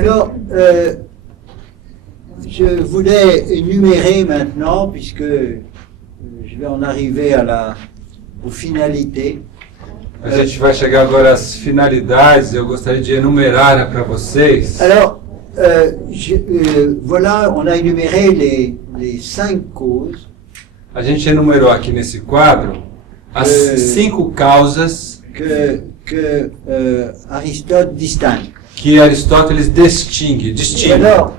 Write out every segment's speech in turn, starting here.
Alors, je voulais énumérer maintenant, puisque je vais en arriver aux finalités. A gente vai chegar agora às finalidades, eu gostaria de enumerar para vocês. Alors, voilà, on a énuméré les 5 causes. A gente enumerou aqui nesse quadro as 5 causas que Aristote distingue. Que Aristóteles distingue. Et alors,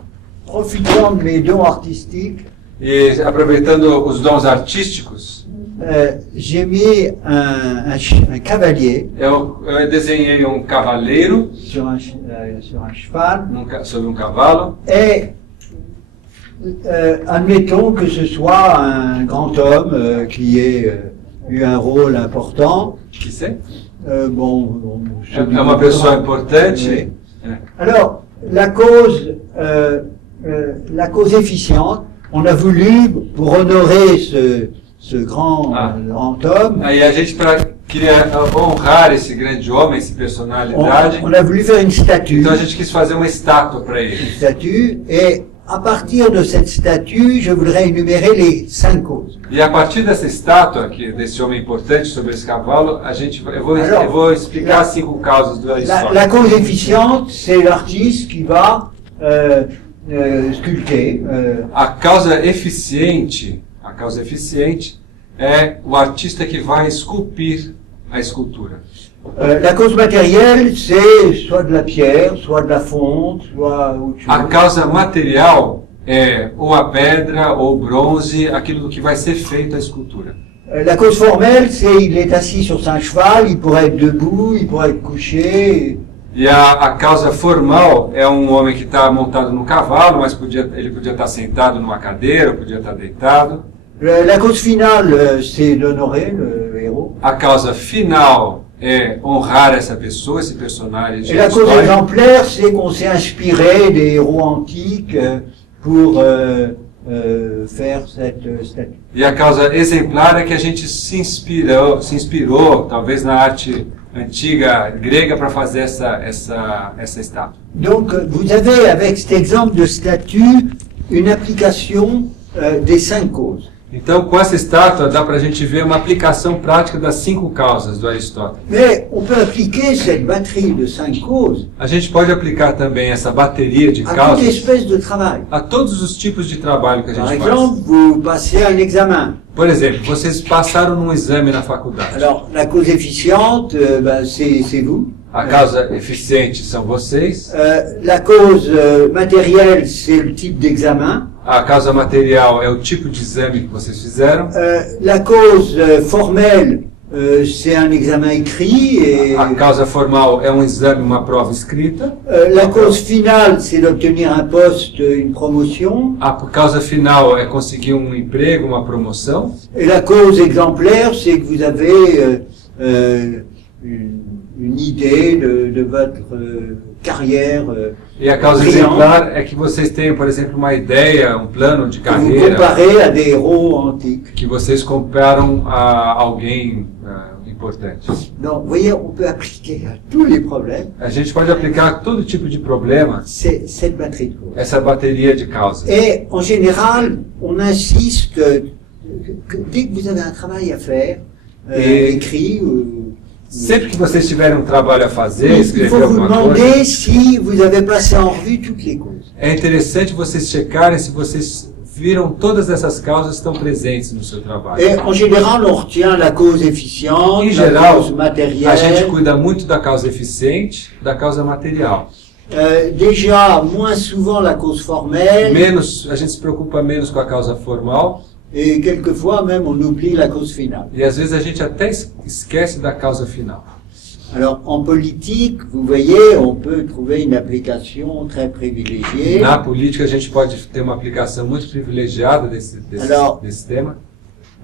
profitant de mes dons artistiques, E aproveitando os dons artísticos, j'ai mis un cavalier eu desenhei cavaleiro sur un cheval, sobre cavalo. et admettons que ce soit un grand homme qui ait eu un rôle important. Que c'est? É uma pessoa importante. Oui. Alors, la cause efficiente, on a voulu, pour honorer ce grand homme, Aí a gente queria honrar esse grande homem, essa personalidade. on a voulu faire une statue. Então a gente quis fazer uma estátua para ele. Une statue, et à partir de cette statue, je voudrais énumérer les 5 causes. E a partir dessa estátua, desse homem importante sobre esse cavalo, eu vou explicar 5 causas do Aristóteles. La cause efficiente, c'est l'artiste qui va sculpter. A causa eficiente é o artista que vai esculpir a escultura. La cause matérielle, c'est soit de la pierre, soit de la fonte, soit autre chose. A causa material é ou a pedra ou o bronze, aquilo do que vai ser feito a escultura. La cause formelle, c'est il est assis sur son cheval, il pourrait être debout, il pourrait être couché. E a causa formal é homem que está montado no cavalo, mas ele podia estar sentado numa cadeira, podia estar deitado. La cause finale, c'est d'honorer le héros. A causa final é honrar essa pessoa, esse personagem. Et la cause exemplaire, c'est qu'on s'est inspiré des héros antiques pour faire cette statue. E a causa exemplar é que a gente se inspirou talvez na arte antiga grega para fazer essa estátua. Donc, vous avez avec cet exemple de statue une application des 5 causes. Então, com essa estátua, dá para a gente ver uma aplicação prática das 5 causas do Aristóteles. Mais on peut appliquer cette batterie de 5 causes A gente pode aplicar também essa bateria de à toute causas espèce de travail. a todos os tipos de trabalho que a Par gente exemple, faz. vous passez un examen. Por exemplo, vocês passaram num exame na faculdade. Alors, la cause efficiente, c'est vous. A causa eficiente são vocês. La cause matérielle, c'est le type d'examen. A causa material é o tipo de exame que vocês fizeram. La cause formelle, c'est un examen écrit. Et A causa formal é exame, uma prova escrita. la cause finale, c'est d'obtenir un poste, une promotion. A causa final é conseguir emprego, uma promoção. Et la cause exemplaire, c'est que vous avez une idée de votre carrière. E a causa exemplar é que vocês tenham, por exemplo, uma ideia, plano de Que vous carreira, comparez à des héros antiques. que vocês comparam a alguém importante. Donc, vous voyez, on peut appliquer à tous les problèmes A gente pode aplicar a todo tipo de problema cette batterie de causes. essa bateria de causas. Et en général, on insiste que dès que vous avez un travail à faire, écrit, Sempre que vocês tiverem trabalho a fazer, il faut escrever vous alguma coisa, demander si vous avez passé en revue toutes les causes. é interessante vocês checarem se vocês viram todas essas causas estão presentes no seu trabalho. Et en général, on retient la cause efficiente, Em la geral, cause a gente matérielle. cuida muito da causa eficiente, da causa material. Déjà, moins souvent la cause formelle, A gente se preocupa menos com a causa formal et quelquefois même on oublie la cause finale. e às vezes a gente até esquece da causa final. Alors, en politique, vous voyez, on peut trouver une application très privilégiée. Na política a gente pode ter uma aplicação muito privilegiada desse tema.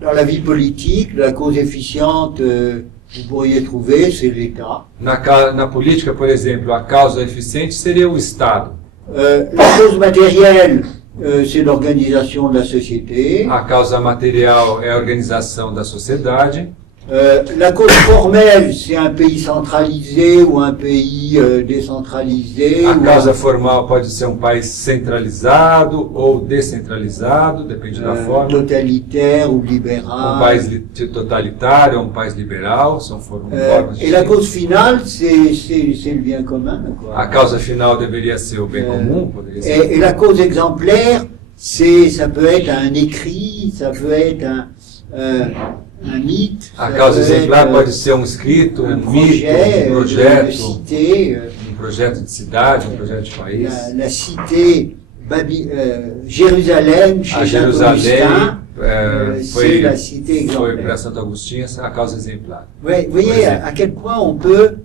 Dans la vie politique, la cause efficiente, vous pourriez trouver, c'est l'État. Na política, por exemplo, a causa eficiente seria o Estado. La cause matérielle, c'est l'organisation de la société. A causa material é a organização da sociedade. La cause formelle, c'est un pays centralisé ou un pays décentralisé. A ou causa un- formal pode ser país centralizado ou descentralizado, depende da forma. totalitaire ou libéral. País totalitário ou país liberal, são formas Et la distintas. cause finale, c'est le bien commun. Quoi. A causa final deveria ser o bem comum, poderia ser. Et la cause exemplaire, ça peut être un écrit, ça peut être un mythe. A ça causa peut exemplar être, pode ser escrito, un mito, projet de projeto, cité. projeto de cidade, projeto de país. La cité Jérusalem, chez A Jerusalém Saint-Augustin, foi, c'est la cité foi exemplaire. para Santo Agostinho a causa exemplar. Ouais, vous voyez à quel point on peut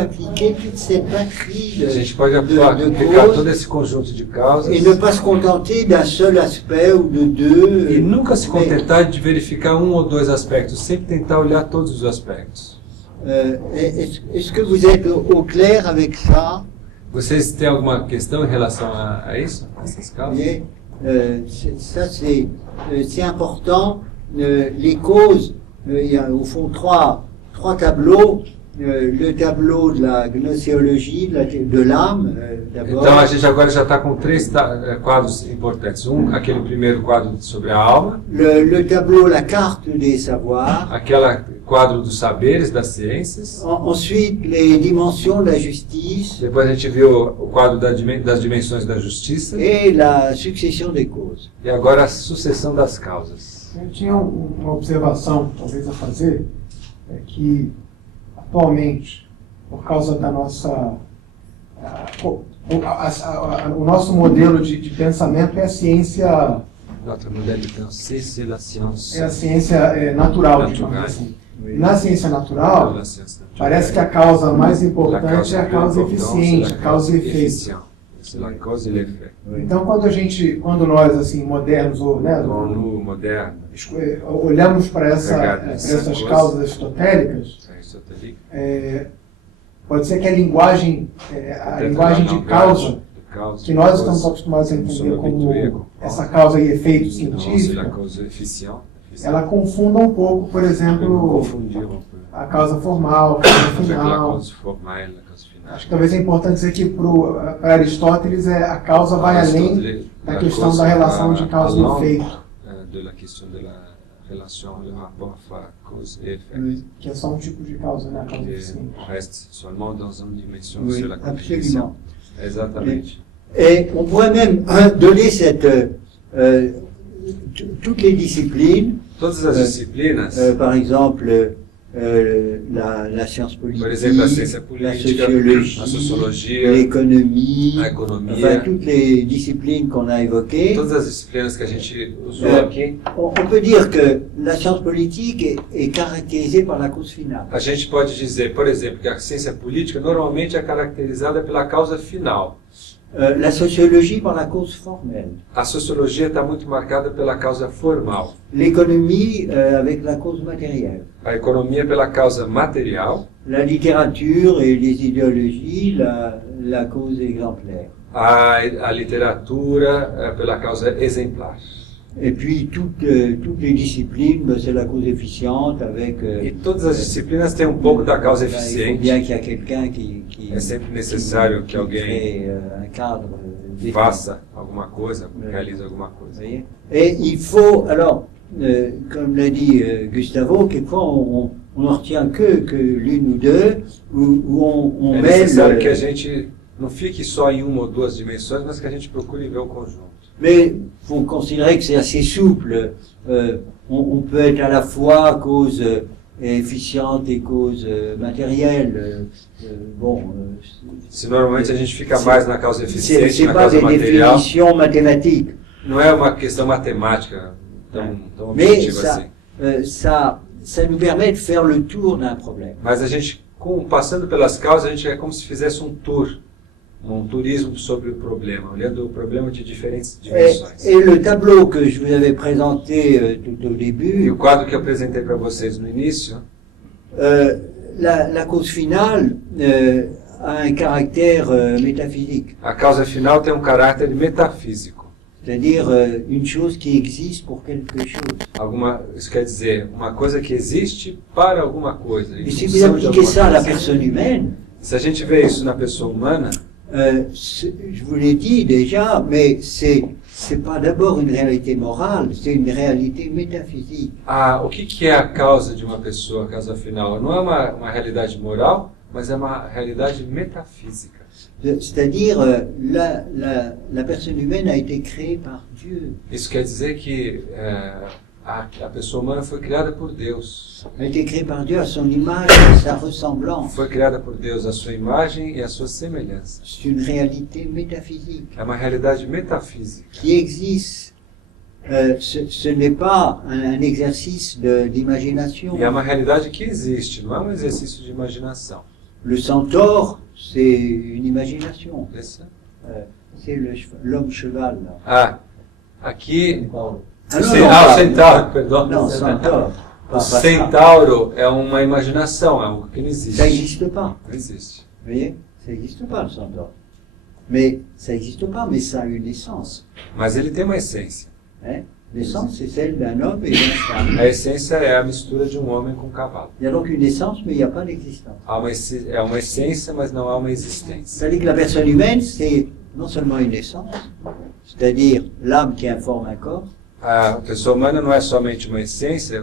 appliquer toute cette batterie A gente pode de aplicar causes todo esse conjunto de causas et ne pas se contenter d'un seul aspect ou de deux. e nunca se Mais, contentar de verificar um ou dois aspectos, sempre tentar olhar todos os aspectos. est-ce que vous êtes au clair avec ça? Vocês têm alguma questão em relação a isso, a essas Vous causas? voyez, ça c'est important. Les causes, il y a au fond trois tableaux. Le tableau de la gnoséologie, de l'âme, d'abord. Então a gente agora já está com três quadros importantes. Aquele primeiro quadro sobre a alma, Le tableau, la carte des savoirs. aquele quadro dos saberes, das ciências. Ensuite, les dimensions de la justice Depois a gente viu o quadro das dimensões da justiça. et la succession des causes. E agora a sucessão das causas. Eu tinha uma observação, talvez, a fazer, é que atualmente, por causa da nossa... o nosso modelo de pensamento é a ciência, Notre modèle de pensée, c'est la science. natural, digamos assim. Na ciência natural, La science naturelle. parece que a causa mais La importante é a causa plus importante, eficiente, c'est a la causa cause efeito. efficiente. C'est la cause et l'effet. Então, quando nós, assim, modernos, ou, né, Dans nous, modernes, olhamos para essas causas aristotélicas, aristoteliques, pode ser que a linguagem de causa, que nós estamos acostumados a entender como essa causa e efeito c'est la científica, cause efficiente. ela confunda um pouco, por exemplo, Confundir um peu a causa formal, a causa avec la final. cause formelle, la cause finale. Acho que talvez é importante dizer que para Aristóteles a causa vai além da questão da relação de causa e efeito, De la question de la relation, le rapport cause et effet. Oui, que é só um tipo de causa, né? A causa Qui eficiente. reste seulement dans une dimension oui, sur la cause absolument. efficiente. Exatamente. Et on pourrait même donner toutes les disciplines, Todas as disciplinas, par exemple la science politique, por exemplo, a ciência la política, a sociologie, sociologia, l'économie, a enfin economia, toutes les disciplines qu'on a évoquées. todas as disciplinas que a gente usou Euh, aqui, on peut dire que la science politique est caractérisée par la cause finale. a gente pode dizer, por exemplo, que a ciência política normalmente é caracterizada pela causa final. La sociologie par la cause formelle. A sociologia está muito marcada pela causa formal. L'économie avec la cause matérielle. A economia pela causa material. La littérature et les idéologies, la cause exemplaire. A literatura pela causa exemplar. Et puis toutes les disciplines, ben, c'est la cause efficiente avec... E todas as disciplinas têm um pouco da causa il faut eficiente. bien qu'il y a quelqu'un qui É sempre necessário que alguém crée un cadre défini. faça alguma coisa, Ouais. realize alguma Vous coisa. voyez. Et il faut, alors, comme l'a dit Gustavo, quelquefois on n'en retient que l'une ou deux, où on É mêle... necessário que a gente não fique só em uma ou duas dimensões, mas que a gente procure ver o conjunto. Mais il faut considérer que c'est assez souple. On peut être à la fois cause efficiente et cause matérielle. Se normalmente a gente fica mais na causa eficiente, C'est na pas causa des material, définitions mathématiques. não é uma questão matemática tão Mais objetiva assim. ça nous permet de faire le tour d'un problème. Mas a gente, passando pelas causas, a gente é como se fizesse um tour, um turismo sobre o problema, olhando o problema de diferentes dimensões. Et le tableau que je vous avais présenté tout au E début, o quadro que eu apresentei para vocês no início, la cause finale a un caractère métaphysique. a causa final tem um caráter metafísico. c'est-à-dire une chose qui existe pour quelque chose. Isso quer dizer, uma coisa que existe para alguma coisa. Et si vous appliquez ça à la personne humaine, Se a gente vê isso na pessoa humana, je vous l'ai dit déjà, mais c'est pas d'abord une réalité morale, c'est une réalité métaphysique. o que é a causa de uma pessoa, a causa final? Não é uma realidade moral, mas é uma realidade metafísica. C'est-à-dire, la personne humaine a été créée par Dieu. Isso quer dizer que a pessoa humana foi criada por Deus. Elle a été créée par Dieu à son image et à sa ressemblance. Foi criada por Deus à sua imagem e à sua semelhança. C'est une réalité métaphysique É uma realidade metafísica. qui existe. Ce n'est pas un exercice d'imagination. E é uma realidade que existe, não é um exercício de imaginação. Le centaure, c'est une imagination. Esse- C'est l'homme cheval. Là. Aqui... Ah, o centauro, perdão. Non, centaure. O centauro é uma imaginação, é algo que não existe. Ça n'existe pas. Não existe. Vous voyez? Ça n'existe pas, le centaure. Mais ça n'existe pas, mais ça a une essence. Mas ele tem uma essência. Hein? L'essence, c'est celle d'un homme et d'un cheval. A essência é a mistura de um homem com um cavalo. Il y a donc une essence, mais il n'y a pas d'existence. É uma essência, mas não há uma existência. C'est-à-dire que la personne humaine, c'est non seulement une essence, c'est-à-dire l'âme qui informe un corps, A pessoa humana não é somente uma essência,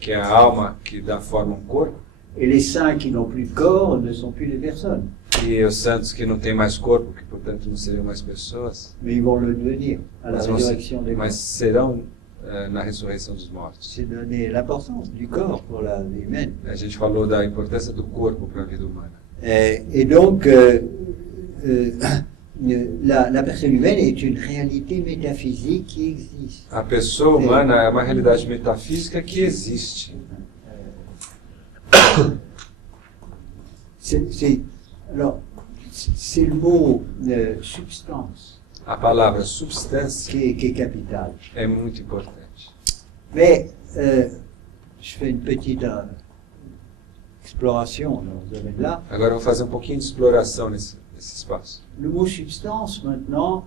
que é a alma que dá forma a um corpo, et les saints qui n'ont plus de corps ne sont plus des personnes, e os santos que não têm mais corpo, que portanto não seriam mais pessoas, mais ils vont le devenir à la résurrection des morts. mas serão na ressurreição dos mortos. C'est donner l'importance du corps pour la vie humaine. A gente falou da importância do corpo para a vida humana. Et donc, la personne humaine est une réalité métaphysique qui existe. A pessoa humana é uma realidade metafísica que existe. Alors, c'est le mot substance A palavra substância qui est capital. é muito importante. Mais je fais une petite exploration dans ce domaine-là. Agora eu vou fazer um pouquinho de exploração nesse espaço. Le mot substance, maintenant,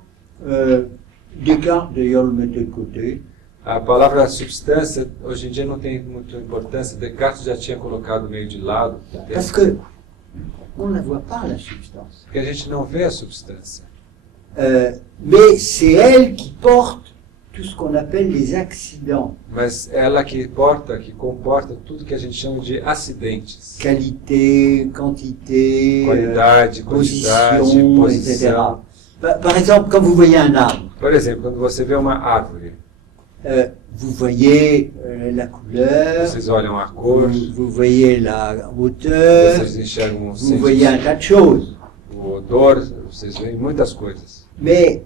Descartes d'ailleurs le mettait de côté. A palavra substância, hoje em dia não tem muita importância. Descartes já tinha colocado meio de lado. Parce que on ne la voit pas, la substance. Porque a gente não vê a substância. Mais c'est elle qui porte tout ce qu'on appelle les accidents. Mas ela que comporta tudo que a gente chama de acidentes. Qualité, quantité, Qualidade, quantidade, position, etc. posição. Par exemple, quand vous voyez un arbre, Por exemplo, quando você vê uma árvore, vous voyez la couleur, vocês olham a cor, vous voyez la hauteur, vocês enxergam vous voyez un tas de choses. o odor, vocês veem muitas coisas. Mais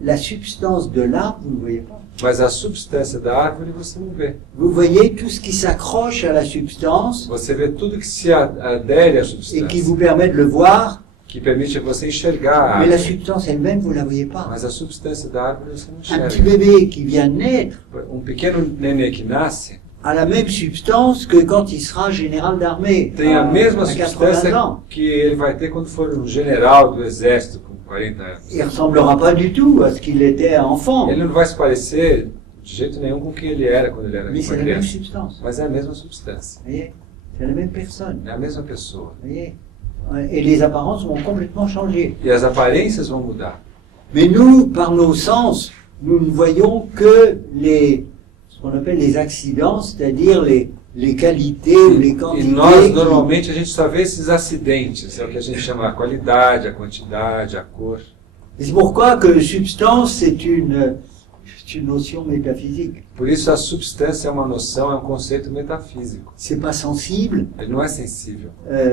la substance de l'arbre, vous ne voyez pas. Mas a substância da árvore você não vê. Vous voyez tout ce qui s'accroche à la substance Você vê tudo que se adere à et qui substância, vous permet de le voir, que permite você enxergar a mais la árvore. substance elle-même, vous ne la voyez pas. Mas a substância da árvore você não Un petit enxerga. bébé qui vient de naître Um pequeno nenê que nasce a la même substance que quand il sera général d'armée, tem a mesma à 80 substância ans. que ele vai ter quando for um general do exército com 40 anos. Il ne ressemblera pas du tout à ce qu'il était enfant, Ele não vai se parecer de jeito nenhum com o que ele era quando ele era mais c'est uma la même criança. substance. Mas é a mesma substância. Vous voyez, c'est la même personne. É a mesma pessoa. Vous voyez, et les apparences vont complètement changer. E as aparências vão mudar. Mais nous, par nos sens, nous ne voyons que ce qu'on appelle les accidents, c'est-à-dire les qualités ou les E quantités. nós, normalmente, a gente só vê esses acidentes. É o que a gente chama a qualidade, a quantidade, a cor. Et c'est pourquoi que substance, c'est une notion métaphysique. Por isso, a substância é uma noção, é um conceito metafísico. C'est pas sensible, Ele não é sensível.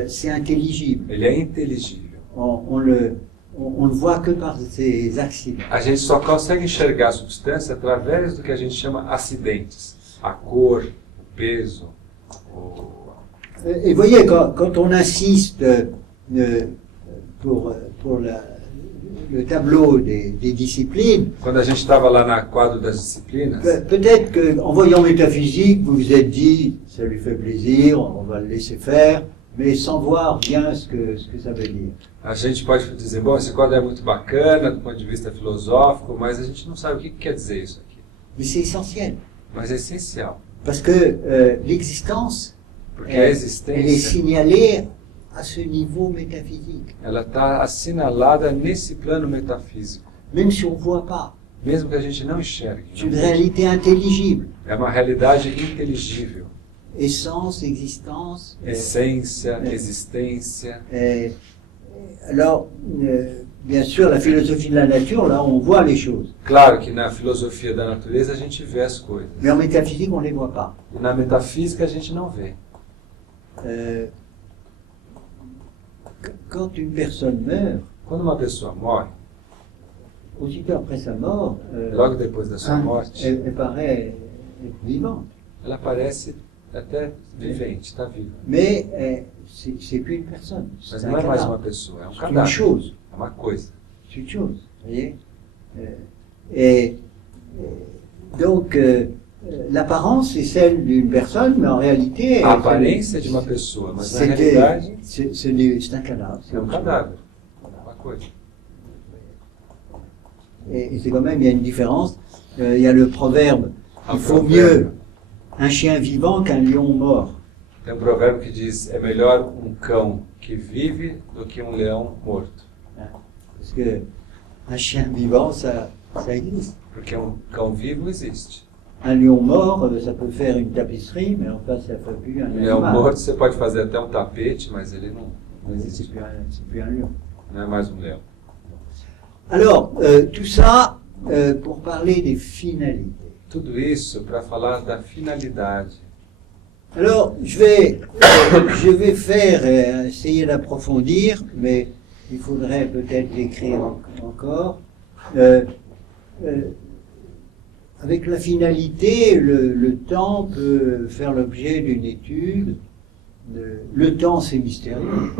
c'est intelligible. Ele é inteligível. On ne voit que par ces accidents. A gente só consegue enxergar a substância através do que a gente chama acidentes. A cor, o peso, Et voyez, quand on insiste pour le tableau des disciplines, Quando a gente estava lá na quadro das disciplinas, peut-être qu'en voyant métaphysique, vous vous êtes dit, ça lui fait plaisir, on va le laisser faire. mais sans voir bien ce que ça veut dire. A gente pode dizer, bom, esse quadro é muito bacana do ponto de vista filosófico, mas a gente não sabe o que quer dizer isso aqui. Mais c'est essentiel, Mas é essencial, parce que l'existence, porque a elle est existência, signalée à ce niveau métaphysique, ela está assinalada nesse plano metafísico, même si on ne voit pas. mesmo que a gente não enxergue. C'est une réalité intelligible. É uma realidade inteligível. Essence, existence. Essência, existência. Alors, bien sûr, la philosophie de la nature, là, on voit les choses. Claro que na filosofia da natureza a gente vê as coisas. Mais en métaphysique, on ne les voit pas. E na metafísica a gente não vê. Quand une personne meurt, Quando uma pessoa morre, aussitôt après sa mort, logo depois da sua morte, elle paraît être vivante. ela parece até vivente, está viva. Mais c'est plus une personne. Mas C'est não un é mais uma cadavre. pessoa, é um C'est une cadáver. chose. É uma coisa. C'est une chose. Vous voyez donc, l'apparence est celle d'une personne, mais en réalité, A aparência é de uma pessoa, mas na realidade c'est un cadavre. é um cadáver. É uma coisa. Et c'est quand même, il y a une différence. Il y a le proverbe, Un il faut proverbe. mieux un chien vivant qu'un lion mort. Tem um provérbio que diz, é melhor um cão que vive do que um leão morto. Parce que un chien vivant, ça existe. Porque um cão vivo existe. Un lion mort, ça peut faire une tapisserie, mais enfin, ça ne fait plus un Um leão animal. morto você pode fazer até um tapete, mas ele não C'est existe. plus un lion. Não é mais um leão. Alors, tout ça pour parler des finalités. Tudo isso para falar da finalidade. Alors, je vais faire, essayer d'approfondir, mais il faudrait peut-être l'écrire encore. Avec la finalité, le temps peut faire l'objet d'une étude. Le temps, c'est mystérieux.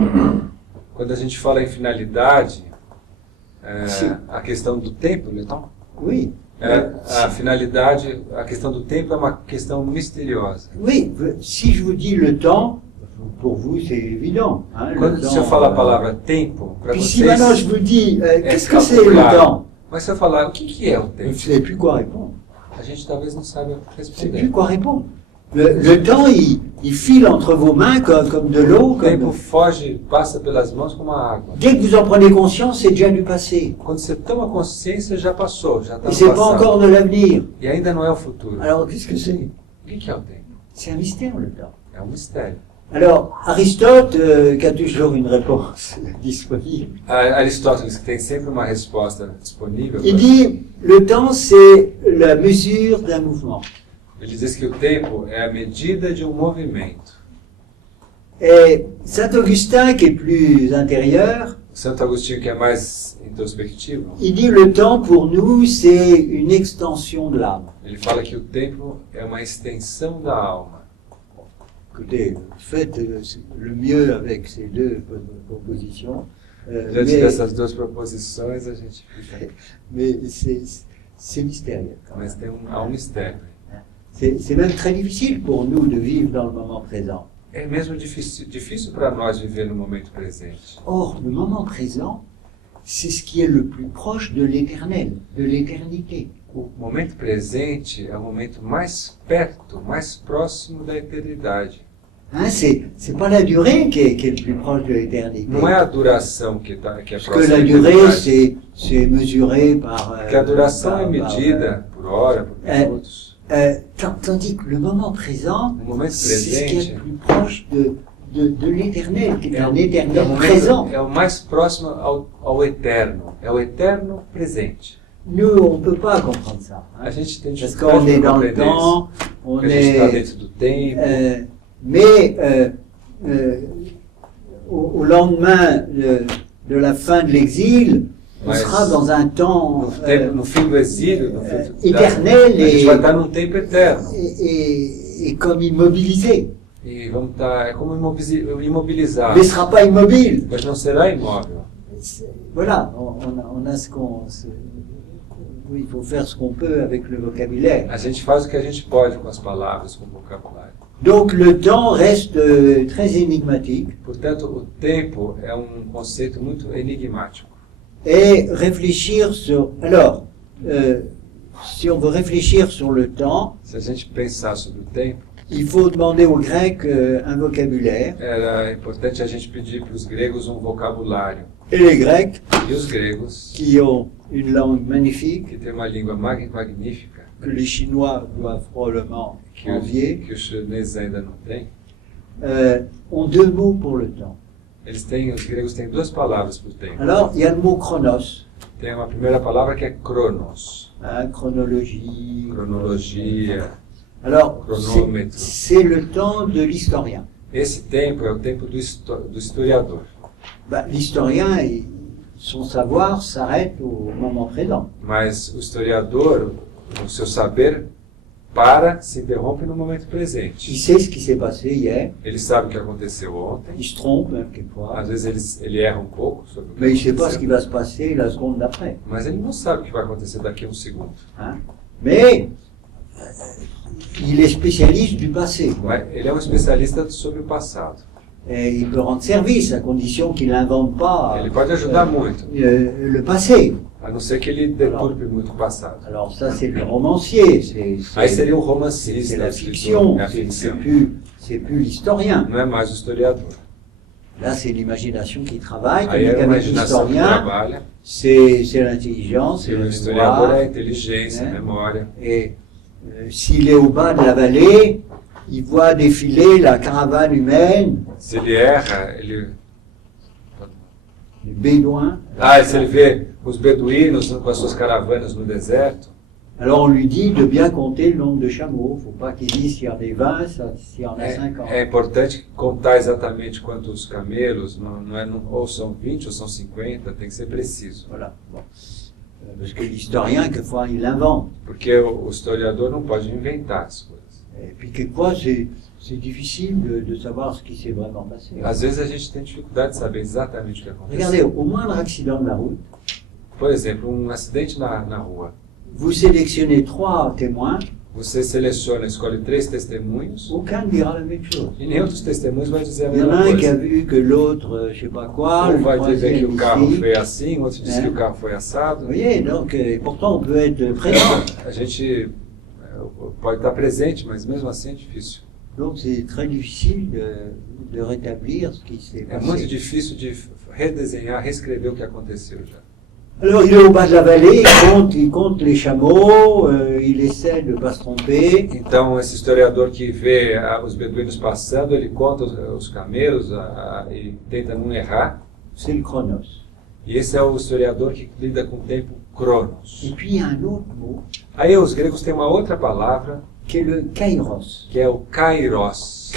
Quando a gente fala em finalidade, Sim. a questão do tempo, então, Oui. a finalidade, a questão do tempo é uma questão misteriosa. Oui, si je vous dis le temps, pour vous c'est évident. Hein, Quando se eu falar a palavra tempo, para Puis vocês, si maintenant je vous dis, qu'est-ce que c'est le claro. temps? Mas se eu falar, o que é o Vous ne tempo? savez plus quoi répondre. A gente talvez não saiba Vous ne savez responder. plus quoi répondre. Le temps, il file entre vos mains comme de l'eau. O tempo Comme... foge, passa pelas mãos como a água. Dès que vous en prenez conscience, c'est déjà du passé. Quando você toma consciência, já passou, já está Et no c'est pas passado. encore de l'avenir. E ainda não é o futuro. Alors qu'est-ce que c'est? O que é o tempo? C'est un mystère le temps. É um mistério. Alors Aristote, qui a toujours une réponse disponible, Aristóteles, que tem sempre uma resposta disponível, il dit le temps c'est la mesure d'un mouvement. ele diz que o tempo é a medida de um movimento. Et Saint Augustin, qui est plus intérieur, Santo Agostinho, que é mais introspectivo, il dit le temps pour nous c'est une extension de l'âme. ele fala que o tempo é uma extensão da alma. Écoutez, faites le mieux avec ces deux propositions. Diante dessas duas proposições, a gente fica... Mais c'est mystérieux. Quand même. Mas há um mistério. C'est même très difficile pour nous de vivre dans le moment présent. É mesmo difícil para nós viver no momento presente. Or, le moment présent, c'est ce qui est le plus proche de l'éternel, de l'éternité. O momento presente é o momento mais perto, mais próximo da eternidade. Hein, c'est pas la durée qui est le plus proche de l'éternité. Não é a duração que é Parce que próxima la da durée, eternidade. c'est mesuré par... Porque a duração é par- medida por hora, por minutos. tandis que le moment présent, O momento c'est ce qui est presente le plus proche de l'éternel, qui est un é éternel o présent. momento, é o mais próximo ao eterno. É o eterno presente. Nous, on ne peut pas comprendre ça. hein. A gente tem Parce dificuldade qu'on est para dans le compreender temps, isso. on Porque a gente está est... dentro do tempo. Mais au lendemain de la fin de l'exil, on Mas sera dans un temps No fim do exílio, éternel a gente vai estar num tempo eterno. et comme immobilisé. E vamos estar, é como imobilizado. Mais ne sera pas immobile. Mas não será imóvel. Voilà, on a ce qu'on... Oui, il faut faire ce qu'on peut avec le vocabulaire. A gente faz o que a gente pode com as palavras, com o vocabulário. Donc le temps reste très énigmatique Portanto, o tempo é conceito muito enigmático. et réfléchir sur... Alors, si on veut réfléchir sur le temps, Se a gente pensar sobre o tempo, il faut demander aux Grecs un vocabulaire. era importante a gente pedir para os gregos um vocabulário. Et les Grecs, E os gregos, qui ont une langue magnifique, que têm uma língua magnífica, que les Chinois doivent probablement envier, que os chineses ainda não têm, ont deux mots pour le temps. os gregos têm duas palavras para o tempo. Alors, il y a le mot chronos, Tem uma primeira palavra que é cronos, hein, chronologie. cronologia. Alors, Chronomètre. c'est le temps de l'historien. Esse tempo é o tempo do historiador. Ben, l'historien, son savoir s'arrête au moment présent. Mas o historiador, o seu saber, se interrompe no momento Il presente. sait ce qui s'est passé hier, Ele sabe o que aconteceu ontem, il se trompe même quelquefois, às vezes ele erra um pouco sobre o que mais il ne sait pas ce qui aconteceu, va se passer la seconde d'après. mas ele não sabe o que vai acontecer daqui a um segundo. Hein. Mais il est spécialiste du passé. Mas ele é um especialista sobre o passado. Et il peut rendre service à condition qu'il n'invente pas Ele pode ajudar muito, le passé. a não ser que ele deturpe muito o passado. Alors ça, c'est le romancier, Aí seria um c'est romancista, la o fiction, escritor, é a c'est ficção. plus l'historien. Não é mais o historiador. Là, c'est l'imagination qui travaille, Aí é a tandis qu'avec imaginação que l'historien, trabalha, c'est l'intelligence, e c'est o la historiador é a mémoire. inteligência, a né? memória. Et s'il est au bas de la vallée, il voit défiler la caravane humaine, Se ele erra, ele... les Bédouins. Se ele vê os beduínos com as suas caravanas no deserto, Alors on lui dit de bien compter le nombre de chameaux. Il ne faut pas qu'il dise s'il y en a 20, s'il y en a 50. é importante contar exatamente quantos camelos, não é, ou são 20 ou são 50, tem que ser preciso. Voilà. Bon. Parce que l'historien, quelquefois, il invente. Porque o historiador não pode inventar as coisas. Et puis quelquefois, c'est difficile de savoir ce qui s'est vraiment passé. Às vezes a gente tem dificuldade de saber exatamente o que aconteceu. Regardez, au moindre accident de la route, Por exemplo, um acidente na rua. vous sélectionnez 3 témoins, Você seleciona, escolhe 3 testemunhos, aucun ne dira la même chose. e nenhum dos testemunhos vai dizer a Il y en a mesma un qui a coisa. vu que l'autre, je sais pas quoi, Um le vai dizer que o troisième carro ici. foi assim, outro diz É. que o carro foi Vous assado. voyez, donc, pourtant on peut être présent. A gente pode estar presente, mas mesmo assim é difícil. Donc c'est très difficile de rétablir ce qui s'est É muito passé. difícil de redesenhar, reescrever o que aconteceu já. Alors il est au bas de la vallée, il compte les chameaux, il essaie de ne pas se tromper. Então, esse historiador que vê os beduínos passando, ele conta os camelos e tenta não errar. C'est le chronos. E esse é o historiador que lida com o tempo cronos. Et puis il y a un autre mot Aí os gregos têm uma outra palavra, qui est le kairos. que é o kairos.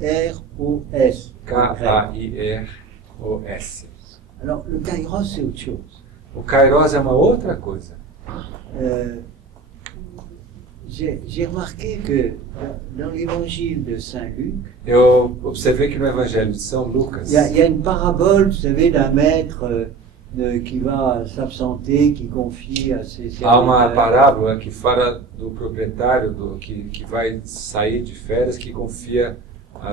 K-A-I-R-O-S. K-A-I-R-O-S. Alors le kairos c'est autre chose. O kairos é uma outra coisa. J'ai remarqué que dans l'évangile de Saint Luc, Eu observei que no Evangelho de São Lucas, il y a une parabole, vous savez, d'un maître qui va s'absenter, qui confie à ses há uma serviteurs. parábola que fala do proprietário que vai sair de férias, que confia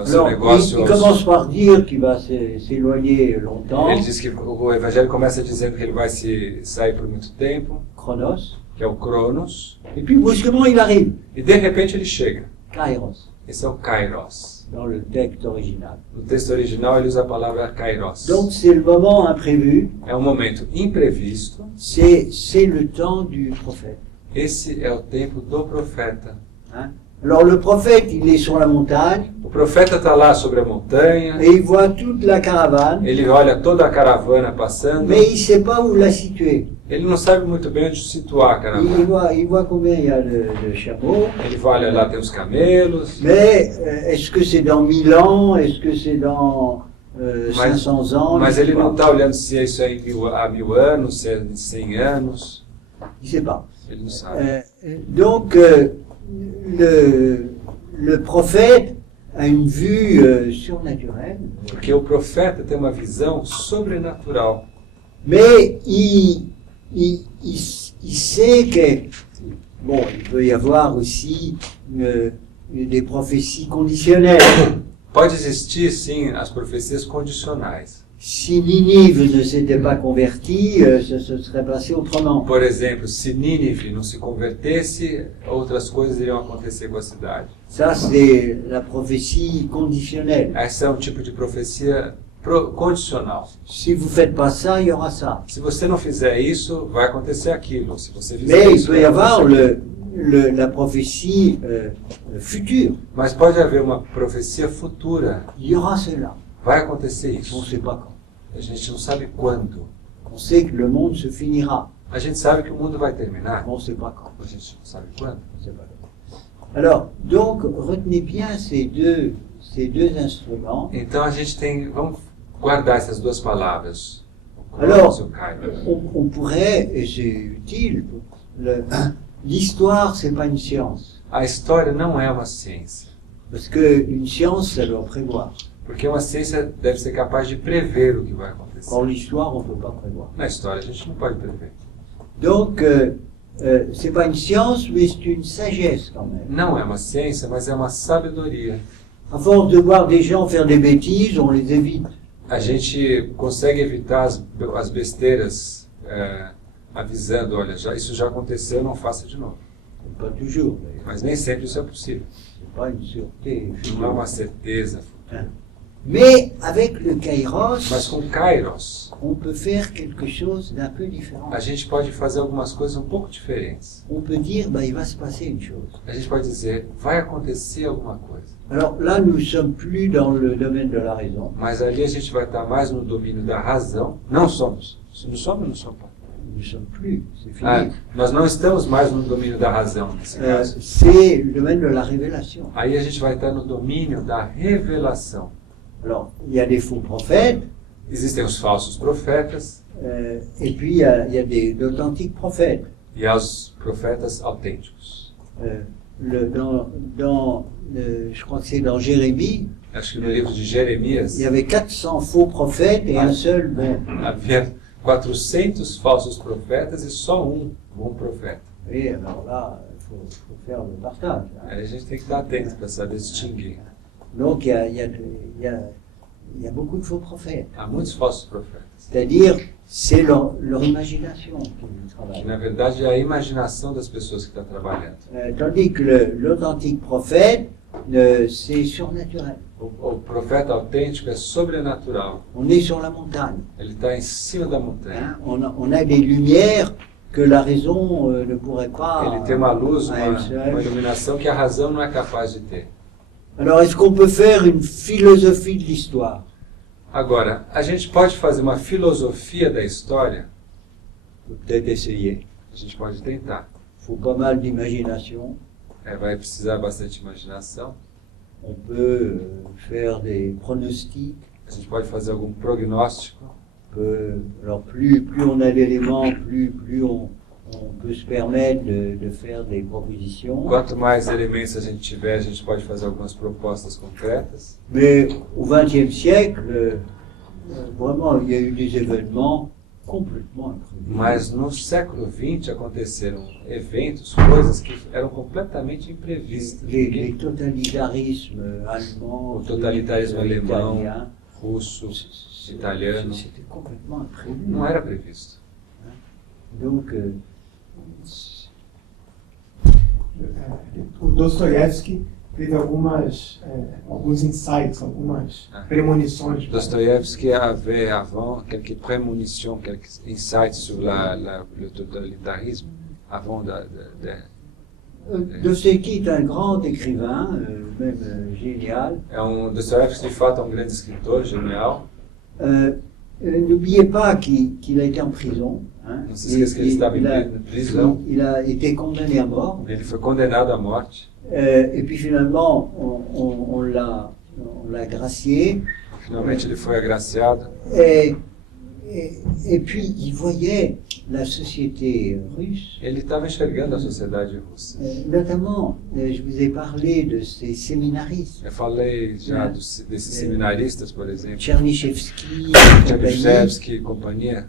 o seu Alors, negócio il commence par dire qu'il va s'éloigner longtemps, Ele diz que o Evangelho começa dizendo que ele vai sair por muito tempo, chronos, que é o Cronos, et puis brusquement il arrive, e de repente ele chega. kairos, Esse é o Kairos. dans le texte original. No texto original ele usa a palavra Kairos. Donc c'est le moment imprévu, É um momento imprevisto. c'est le temps du prophète. Esse é o tempo do profeta. Hein. Alors le prophète, il est sur la montagne, O profeta está lá sobre a montanha, et il voit toute la caravane, ele olha toda a caravana passando, mais il ne sait pas où la situer. ele não sabe muito bem onde situar a caravana. Il voit combien il y a de chameaux, Ele vai olhar lá, tem os camelos, mais est-ce que c'est dans 1000 ans, est-ce que c'est dans 500 ans, mas je sais ele não pas. está olhando se isso é há 1000 anos, se é em 100 anos, Il ne sait pas. ele não sabe. Donc le prophète a une vue surnaturelle, Porque o profeta tem uma visão sobrenatural. mais il sait que, bon, il peut y avoir aussi des prophéties conditionnelles. Pode existir, sim, as profecias condicionais. Si Ninive ne s'était pas convertie, ça se serait passé autrement. Por exemplo, se Nínive não se convertesse, outras coisas iriam acontecer com a cidade. Ça, c'est la prophétie conditionnelle. Esse é um tipo de profecia condicional. Si vous faites pas ça, il y aura ça. Se você não fizer isso, vai acontecer aquilo. Se você fizer Mais il isso, peut y vai avoir acontecer la prophétie future. Mas pode haver uma profecia futura. Il y aura cela. Vai acontecer On ne isso. sait pas quand. A gente não sabe quando. On sait que le monde se finira. A gente sabe que o mundo vai terminar. On ne sait pas quand. A gente não sabe quando. On sait pas quand. Alors, donc, retenez bien ces deux instruments. Então a gente tem... Vamos guardar essas duas palavras. O Alors, Cronos e o Kairos. On pourrait, et c'est utile, l'histoire, c'est pas une science. A história não é uma ciência. Parce qu'une science, ça doit prévoir. Porque uma ciência deve ser capaz de prever o que vai acontecer. Or, l'histoire, on ne peut pas prévoir. Na história a gente não pode prever. Donc, c'est pas une science, mais c'est une sagesse quand même. Não é uma ciência, mas é uma sabedoria. À force de voir des gens faire des bêtises, on les évite. A gente consegue evitar as besteiras avisando, olha, isso já aconteceu, não faça de novo. Pas toujours, d'ailleurs. Mas nem sempre isso é possível. C'est pas une sûreté. Não é uma certeza. Mais avec le Kairos, Mas com Kairos, on peut faire quelque chose d'un peu différent. a gente pode fazer algumas coisas um pouco diferentes. On peut dire, il va se passer une chose. A gente pode dizer, vai acontecer alguma coisa. Alors là, nous ne sommes plus dans le domaine de la raison. Mas ali a gente vai estar mais no domínio da razão. Não somos. Não somos ou não somos? Nous ne sommes plus, c'est fini. Nós não estamos mais no domínio da razão, nesse caso. C'est le domaine de la révélation. Aí a gente vai estar no domínio da revelação. Alors, il y a des faux prophètes, Existem os falsos profetas et puis il y a d'authentiques prophètes. e há os profetas autênticos. Je crois que c'est dans Jérémie, Acho que no livro de Jeremias il y avait 400 faux prophètes et un seul bon. havia 400 falsos profetas e só um bom profeta. Et alors là, il faut faire le partage. Hein. Aí a gente tem que estar atento para saber distinguir. Donc il y a beaucoup de faux prophètes. Há muitos falsos profetas. C'est-à-dire, c'est leur imagination qui Que travaille. na verdade é a imaginação das pessoas que estão trabalhando. Tandis que l'authentique prophète, c'est surnaturel. O profeta autêntico é sobrenatural. On est sur la montagne. Ele está em cima da montanha. Hein. On a des lumières que la raison ne pourrait pas. Ele tem uma luz, à elle seule. uma iluminação que a razão não é capaz de ter. Alors, est-ce qu'on peut faire une philosophie de l'histoire? Agora, a gente pode fazer uma filosofia da história? On peut peut-être essayer. A gente pode tentar. Il faut pas mal d'imagination. Vai precisar bastante imaginação. On peut faire des pronostics. A gente pode fazer algum prognóstico. Alors, plus on a d'éléments, plus on peut se permettre de faire des propositions. Quanto mais elementos a gente tiver, a gente pode fazer algumas propostas concretas. Mais au XXe siècle, vraiment, il y a eu des événements complètement imprévus. Mas no século XX aconteceram eventos, coisas que eram completamente imprevistas. Les totalitarismes allemands, O totalitarismo alemão, italiens, russo, italiano, c'était complètement imprévu. não era previsto. Donc, O Dostoiévski teve alguns insights, algumas premonições. Dostoïevski avait avant quelques prémonitions, quelques insights sur le totalitarisme avant Dostoïevski est un grand écrivain, même génial. Dostoïevski de fato é um grande escritor, genial. N'oubliez pas qu'il a été en prison. Hein. Não se esqueça que ele estava em prisão. Il a été condamné à mort. Ele foi condenado à morte. Et puis finalement, on l'a gracié. Finalmente ele foi agraciado. Et puis il voyait la société russe. Ele estava enxergando a sociedade russa. Notamment, je vous ai parlé de ces séminaristes. Eu falei já desses seminaristas, por exemplo. Tchernyshevski, Tchernyshevski e companhia.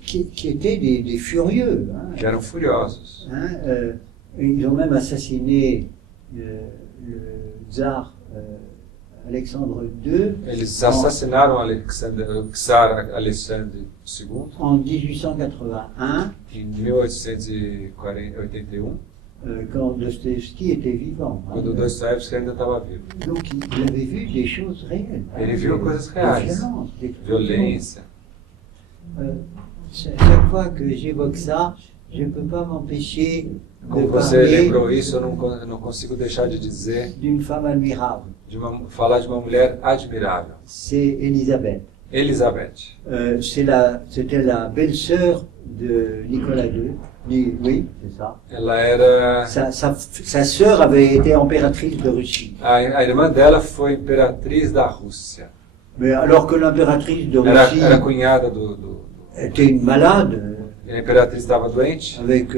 Qui étaient des furieux. Hein. Que eram furiosos. Hein, ils ont même assassiné le tsar Alexandre II Eles assassinaram o czar Alexandre II en 1881, em 1881, quand Dostoïevski était vivant. hein. quando Dostoiévski ainda estava vivo. Donc il avait vu des choses réelles. Ele viu coisas Des reais, violences, des- violência. Chaque fois que j'évoque ça, je ne peux pas m'empêcher Como de você parler lembrou isso, eu não consigo deixar de dizer, d'une femme admirable. falar de uma mulher admirável. C'est Élisabeth. Elizabeth. C'était la belle-sœur de Nicolas II. Oui, c'est ça. Ela era. Sa sœur avait été impératrice de Russie. A irmã dela foi imperatriz da Rússia. Mais alors que l'impératrice de Russie Era cunhada était une malade, A imperatriz estava doente, avec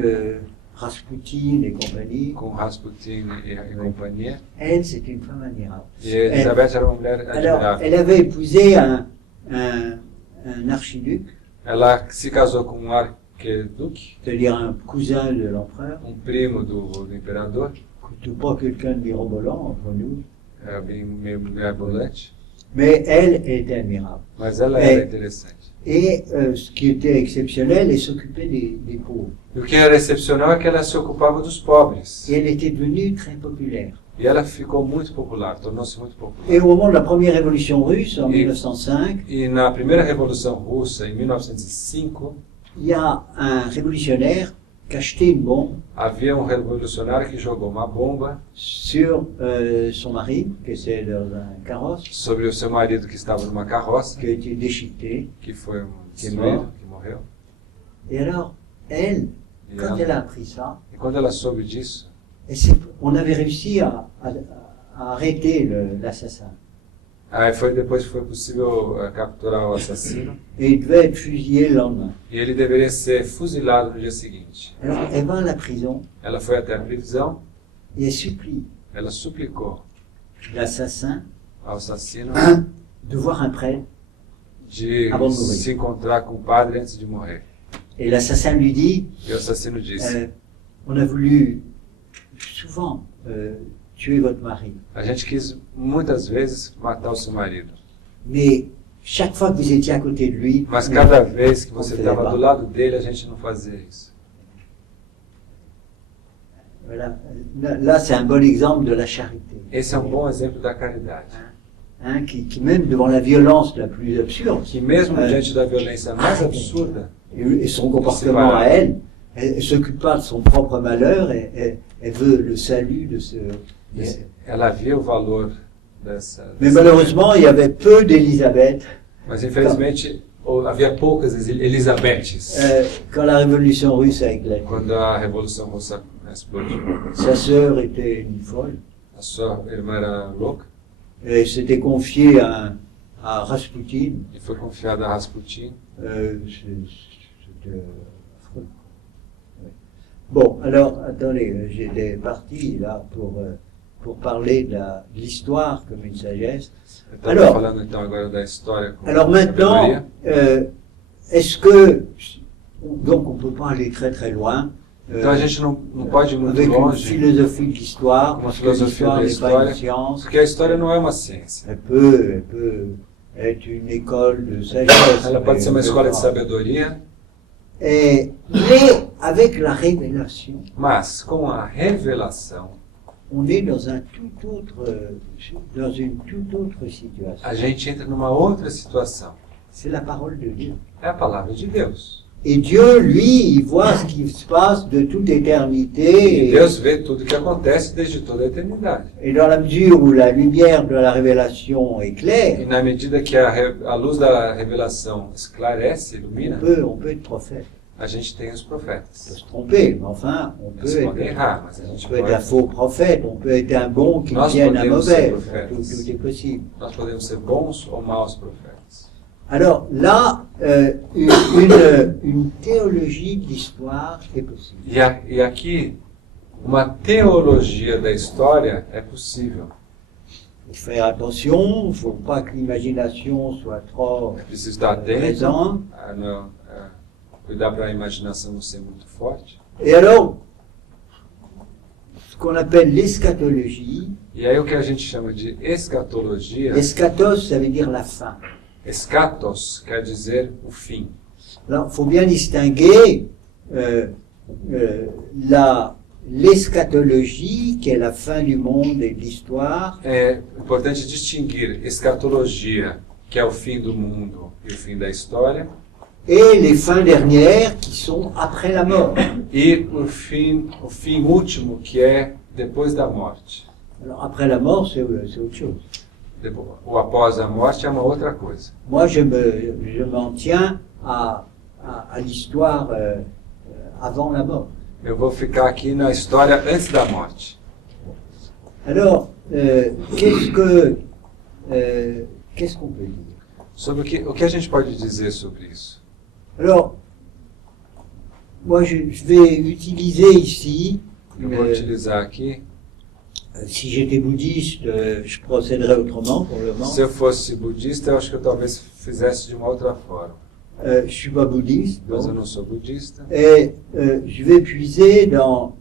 Rasputin et compagnie, com Rasputin e companhia. elle, c'était une femme admirable. E Elizabeth era uma mulher Alors, admirável. elle avait épousé un archiduc, Ela se casou com um arquiduque, c'est-à-dire un cousin de l'empereur, primo do imperador, pas quelqu'un de mirobolant entre nous, bem meio mirabolante, mais elle était admirable. mas ela era interessante. Et ce qui était exceptionnel, elle s'occupait des pauvres. E o que era excepcional é que ela se ocupava dos pobres. Et elle était devenue très populaire. E ela ficou muito popular, tornou-se muito Et popular. au moment de la première révolution russe, en 1905, E na primeira Revolução Russa, em 1905, il y a un révolutionnaire qui a acheté une bombe havia um revolucionário que jogou uma bomba sur son mari, qui était dans un carrosse, sobre o seu marido que estava numa carroça, qui a été déchiqueté. que foi Que destruído, que morreu. Et alors, elle, E, quand elle a appris ça, e quando ela soube disso, on avait réussi à arrêter l'assassin. aí depois foi possível capturar o assassino Et il devait être fusillé le lendemain. e ele deveria ser fuzilado no dia seguinte. Alors, elle va à la prison Ela foi até a prisão, et elle supplie ela suplicou l'assassin ao assassino de voir un prêtre. de Avant de morrer. se encontrar com o padre antes de morrer. Et l'assassin lui dit, E o assassino disse: on a voulu souvent tuer votre mari, a gente quis muitas vezes matar o seu marido, mais chaque fois que vous étiez à côté de lui, mas cada vez que on você faisait estava pas. do lado dele, a gente não fazia isso. Voilà. Là, c'est un bon exemple de la charité. Esse é um bom exemplo da caridade. Hein, qui même devant la violence la plus absurde, Que mesmo diante da violência mais absurda, et son comportement à elle, elle ne s'occupe pas de son propre malheur, elle veut le salut de ce... ela via o valor dessa. Mais malheureusement, il y avait peu d'Élisabeth Mas infelizmente havia poucas Elisabetes quand la révolution russe a éclaté. quando a Revolução Russa explodiu. Sa sœur était une folle, A sua irmã era louca et s'était confiée à Rasputin. e foi confiada a Rasputin. C'était affreux. Ouais. Bon, alors, attendez, j'étais parti là pour parler de l'histoire comme une sagesse. Eu estava Alors, falando então agora da história com alors maintenant, sabedoria. est-ce que, donc on ne peut pas aller très très loin, Então a gente não pode ir muito avec une longe, philosophie de l'histoire, uma parce que filosofia l'histoire da n'est pas une história, science, porque a história não é uma ciência. elle peut être une école de sagesse. Ela pode ser uma mais- escola de sabedoria, mais avec la révélation, mas com a revelação, on est dans une toute autre situation. a gente entra numa outra situação. C'est la parole de Dieu. É a palavra de Deus. Et Dieu, lui, il voit ce qui se passe de toute E éternité. Deus vê tudo o que acontece desde toda a eternidade. Et dans la mesure où la lumière de la révélation est E claire, na medida que a luz da revelação esclarece, ilumina, on peut être prophète. a gente tem os On peut profetas. se tromper, mais enfin, on Eles peut podem errar, mas a gente être un pode, faux prophète, on peut être un bon qui Nós devienne un podemos ser mauvais. profetas. Tout est possible. nós podemos ser bons ou maus profetas. Alors là, une théologie de l'histoire est possible. E aqui, uma teologia da história é possível. Il faut faire attention, il ne faut pas que l'imagination soit trop É preciso estar atento, présente. cuidar para a imaginação não ser muito forte. Et alors, ce qu'on appelle l'eschatologie. E aí o que a gente chama de escatologia, Eschatos, ça veut dire la fin. eschatos quer dizer o fim. Alors, il faut bien distinguer l'eschatologie, qui est la fin du monde et de l'histoire, É importante distinguir escatologia, que é o fim do mundo e o fim da história, et les fins dernières qui sont après la mort. e o fim último, que é depois da morte. Alors, après la mort, c'est autre chose. O após a morte é uma outra coisa. Moi, je m'en tiens à l'histoire avant la mort. Eu vou ficar aqui na história antes da morte. Alors, qu'est-ce qu'on peut dire? Sobre o que a gente pode dizer sobre isso? Alors, moi, je vais utiliser ici, Eu vou utilizar aqui, si j'étais bouddhiste, je procéderais autrement pour le moment. se eu fosse budista, eu acho que eu talvez fizesse de uma outra forma. Je ne suis pas bouddhiste, Mas eu donc, não sou budista, et je vais puiser dans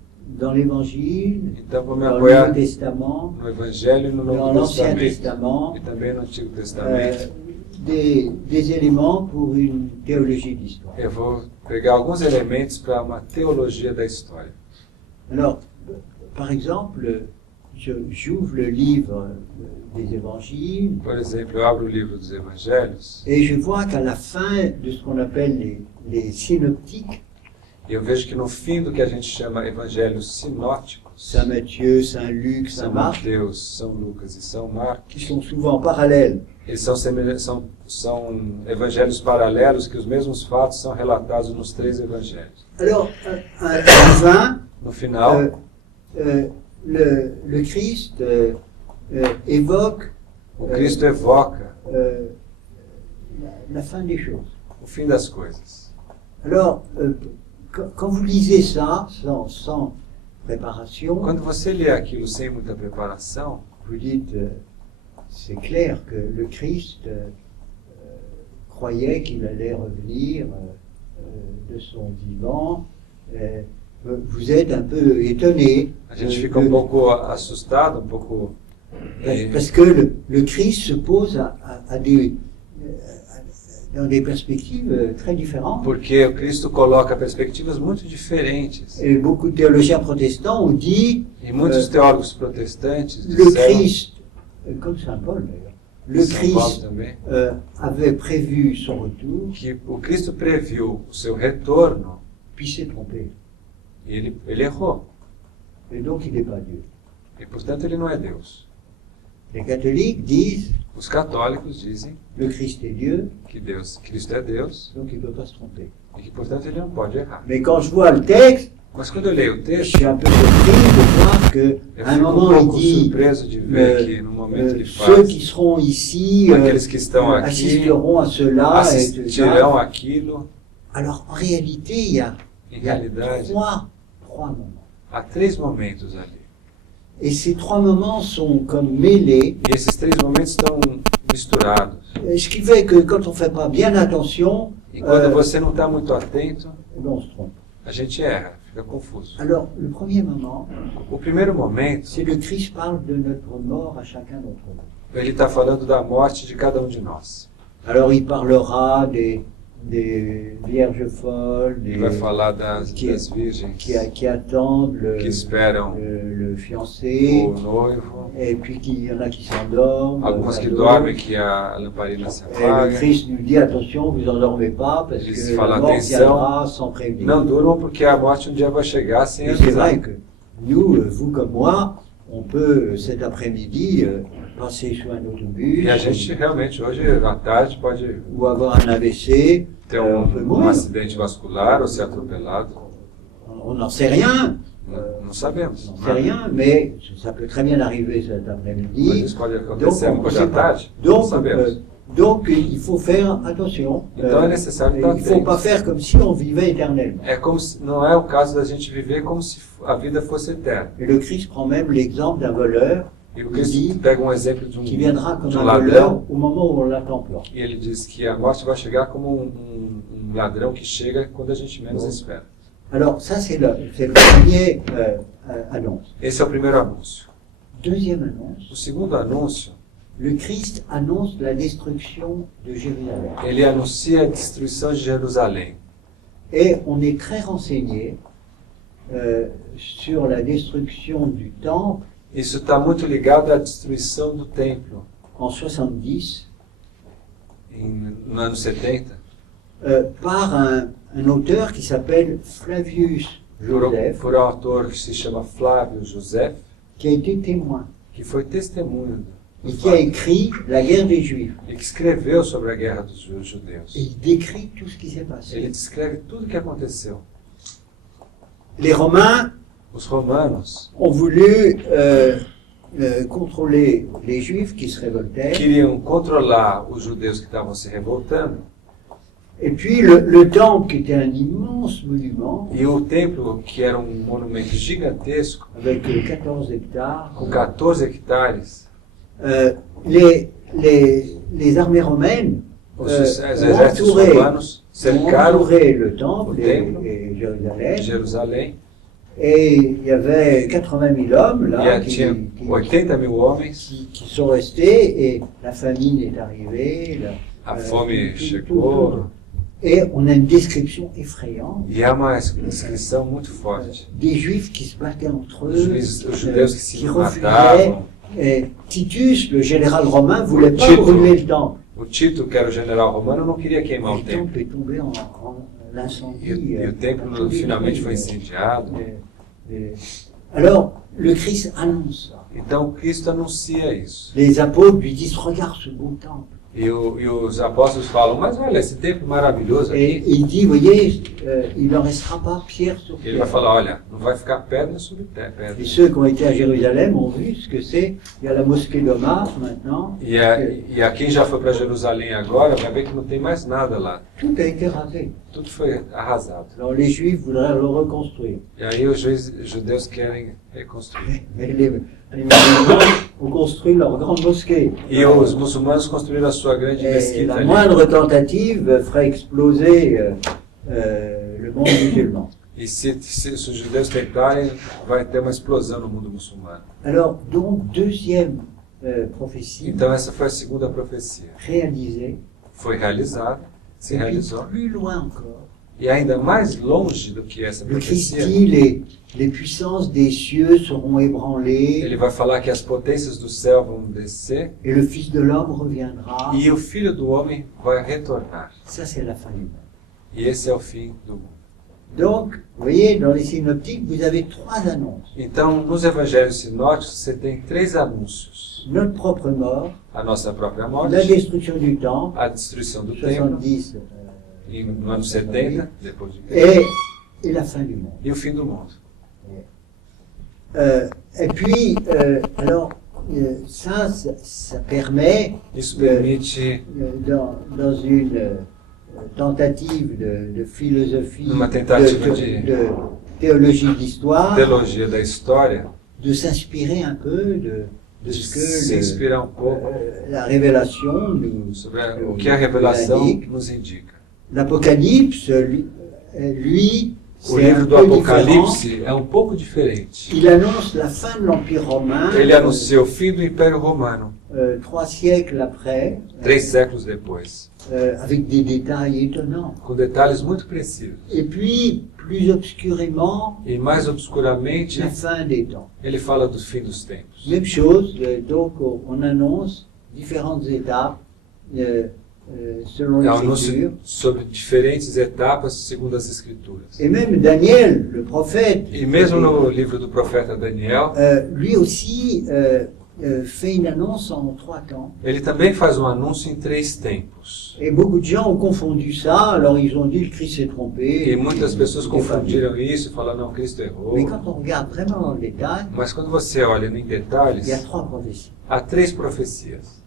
l'Évangile, então vou me dans le apoiar Nouveau Testament, no Evangelho e no dans Novo l'Ancien Testamento, Testament, e também no Antigo Testamento. des éléments pour une théologie de l'histoire. Eu vou pegar alguns elementos para uma teologia da história. Alors, par exemple, j'ouvre le livre des Évangiles Por exemplo, eu abro o livro dos Evangelhos et je vois qu'à la fin de ce qu'on appelle les synoptiques, e eu vejo que no fim do que a gente chama Evangelhos sinóticos, Saint Matthieu, Saint Luc, São Saint Marc, Mateus, São Lucas e São Marcos, qui sont souvent parallèles, eles são evangelhos paralelos que os mesmos fatos são relatados nos três evangelhos. alors à la fin, No final, le Christ évoque o Cristo evoca la fin des choses. o fim das coisas. Alors, quand vous lisez ça, sans préparation, Quando você lê aquilo sem muita preparação, vous dites, c'est clair que le Christ croyait qu'il allait revenir de son vivant. Vous êtes un peu étonné. a gente fica um pouco assustado, um pouco... Parce que le Christ se pose dans des perspectives très différentes. Porque o Cristo coloca perspectivas muito diferentes. Et beaucoup de théologiens protestants ont dit E muitos teólogos protestantes le disseram, Christ, comme Saint Paul d'ailleurs, le São Paulo Christ também, avait prévu son retour, que o Cristo previu o seu retorno puis s'est trompé. e ele errou. Et donc il n'est pas Dieu. E, portanto, ele não é Deus. Les catholiques disent Os católicos dizem le Christ est Dieu, que Cristo é Deus donc il ne peut pas se tromper. e que, portanto, ele não pode errar. Mais quand je vois le texte, Mas quando eu leio o je texto, suis un peu surpris de voir eu qu'à un fico moment um il pouco dit surpreso de ver que no momento ele ceux faz, qui seront ici aqueles que estão aqui assisteront à cela, etc. assistirão aquilo. Alors en réalité, il y a Em realidade, trois moments. há três momentos ali. Et ces trois moments sont comme mêlés, E esses três momentos estão misturados. ce qui fait que quand on ne fait pas bien attention, E quando você não está muito atento, eh ben, on se trompe. a gente erra, fica confuso. Alors le premier moment, O primeiro momento, c'est le Christ parle de notre mort à chacun d'entre nous. ele está falando da morte de cada um de nós. Alors il parlera des vierges folles, Ele vai falar das virgens qui attendent que esperam le fiancé, o noivo, et puis qu'il y en a qui s'endorment. algumas que d'autres. dormem, que a lamparina se Et le apaga. Christ nous dit attention, vous endormez pas parce Ele que fala la mort atenção, viendra sans prévenir. não durmam porque a morte um dia vai chegar sem Et c'est avisar. vrai que nous, vous comme moi, on peut cet après-midi passer sur un autobus E a gente realmente hoje à tarde pode ou avoir un AVC, ter on peut um mourir. acidente vascular ou ser atropelado. On n'en sait rien. Não sabemos. On n'en sait rien, mais ça peut très bien arriver cet Mas après-midi. isso pode Donc, acontecer on ne hoje sait à pas. tarde. Não Donc, sabemos. donc, il faut faire attention. Então é necessário estar Il ne faut pas atento. faire comme si on vivait éternellement. É como se, não é o caso da gente viver como se a vida fosse eterna. Et le Christ prend même l'exemple d'un voleur E o Cristo pega um exemplo de qui viendra comme de un ladrão voleur au moment où on l'attend pas. e ele diz que a morte vai chegar como um ladrão que chega quando a gente menos espera. Alors ça c'est le premier annonce. Esse é o primeiro anúncio. Deuxième annonce, O segundo anúncio, le Christ annonce la destruction de Jérusalem. ele anuncia a destruição de Jerusalém. Et on est très renseigné sur la destruction du temple Isso está muito ligado à destruição do templo en 70 no ano 70, par un auteur qui s'appelle Flavius Joseph, por um autor que se chama Flávio Joseph, qui a été témoin que foi testemunho do et qui a écrit La guerre des Juifs. e que escreveu sobre a guerra dos judeus. Et il décrit tout ce qui s'est Ele passé. descreve tudo o que aconteceu. Les Romains Os romanos ont voulu contrôler les Juifs qui se révoltaient. queriam controlar os judeus que estavam se revoltando, Et puis le temple, qui était un immense monument, e o templo, que era um monumento gigantesco, avec 14 hectares, com 14 hectares, les armées romaines os ont exércitos entouré, romanos cercaram le temple le et templo, Jérusalem. Jerusalém, Et il y avait 80 000 hommes là, tinha 80 mil homens, qui sont restés, et la famine est arrivée. a fome tout. chegou, Et on a une description effrayante e há uma descrição muito forte. des Juifs qui se battaient entre Os eux, judeus que se qui refusaient. matavam. Et Titus, le général romain, voulait pas Tito. brûler le temple. O Tito, que era o general romano, não queria queimar o Le templo. temple est tombé en l'incendie. E o templo finalmente foi incendiado. Alors, le Christ annonce ça. Então Cristo anuncia isso. Les apôtres lui disent, regarde ce beau temple. E os apóstolos falam, mas olha, esse templo maravilhoso Et aqui. il dit, voyez, il n'en restera pas pierre sur Ele vai pierre. falar, olha, não vai ficar pedra sobre pedra. Et ceux qui ont été à Jérusalem ont vu ce que c'est. Il y a la mosquée d'Omar maintenant. E a quem já foi para Jerusalém agora vai ver que não tem mais nada lá. Tout a été rasé. Tudo foi arrasado. Alors les Juifs voudraient le reconstruire. E aí os judeus querem reconstruir. Mais les musulmans ont construit leur grande mosquée. E os muçulmanos construíram a sua grande Et mesquita la ali. moindre tentative ferait exploser le monde musulman. E se os judeus tentarem, vai ter uma explosão no mundo muçulmano. Alors, donc, deuxième prophétie Então essa foi a segunda profecia. réalisée, Foi realizada, se et puis realizou. plus loin encore. E ainda mais longe do que essa Le Christ profecia, dit, les puissances des cieux seront ébranlées, ele vai falar que as potências do céu vão descer et le Fils de l'homme reviendra. e o Filho do Homem vai retornar. Ça, c'est la fin du monde. E esse é o fim do mundo. Donc, vous voyez, dans les synoptiques, vous avez trois annonces. Então, nos evangelhos sinóticos, você tem 3 anúncios. Notre propre mort, A nossa própria la morte, destruction du temple, a destruição do templo, 70, no ano 70, depois de Cristo, et la fin du monde. e o fim do mundo. Et puis, alors, ça permet, Isso permite, dans une tentative de philosophie, Numa tentativa de théologie de l'histoire, teologia da história, de s'inspirer un peu de ce que se inspirar um pouco la révélation nous sobre o que a revelação indique. nos indica. L'Apocalypse, lui O c'est un livro do peu différent. Apocalipse é um pouco diferente. Il annonce la fin de l'Empire romain, Ele anuncia o fim do Império Romano, 3 siècles après, 3 séculos depois, avec des détails étonnants. com detalhes muito precisos. Et puis, plus obscurément, E mais obscuramente, la fin des temps. ele fala do fim dos tempos. Même chose, donc on annonce différentes étapes selon É um l'Écriture. anúncio sobre diferentes etapas segundo as Escrituras. Et même Daniel, le prophète, E mesmo no livro do profeta Daniel, lui aussi fait une annonce en 3 temps. ele também faz um anúncio em 3 tempos. Et beaucoup de gens ont confondu ça, alors ils ont dit le Christ s'est trompé. E muitas pessoas il est confundiram isso e falaram, não, Cristo fameux. errou. Mais quand on regarde vraiment dans le détail, Mas quando você olha em il y a detalhes, 3 prophéties. há 3 profecias.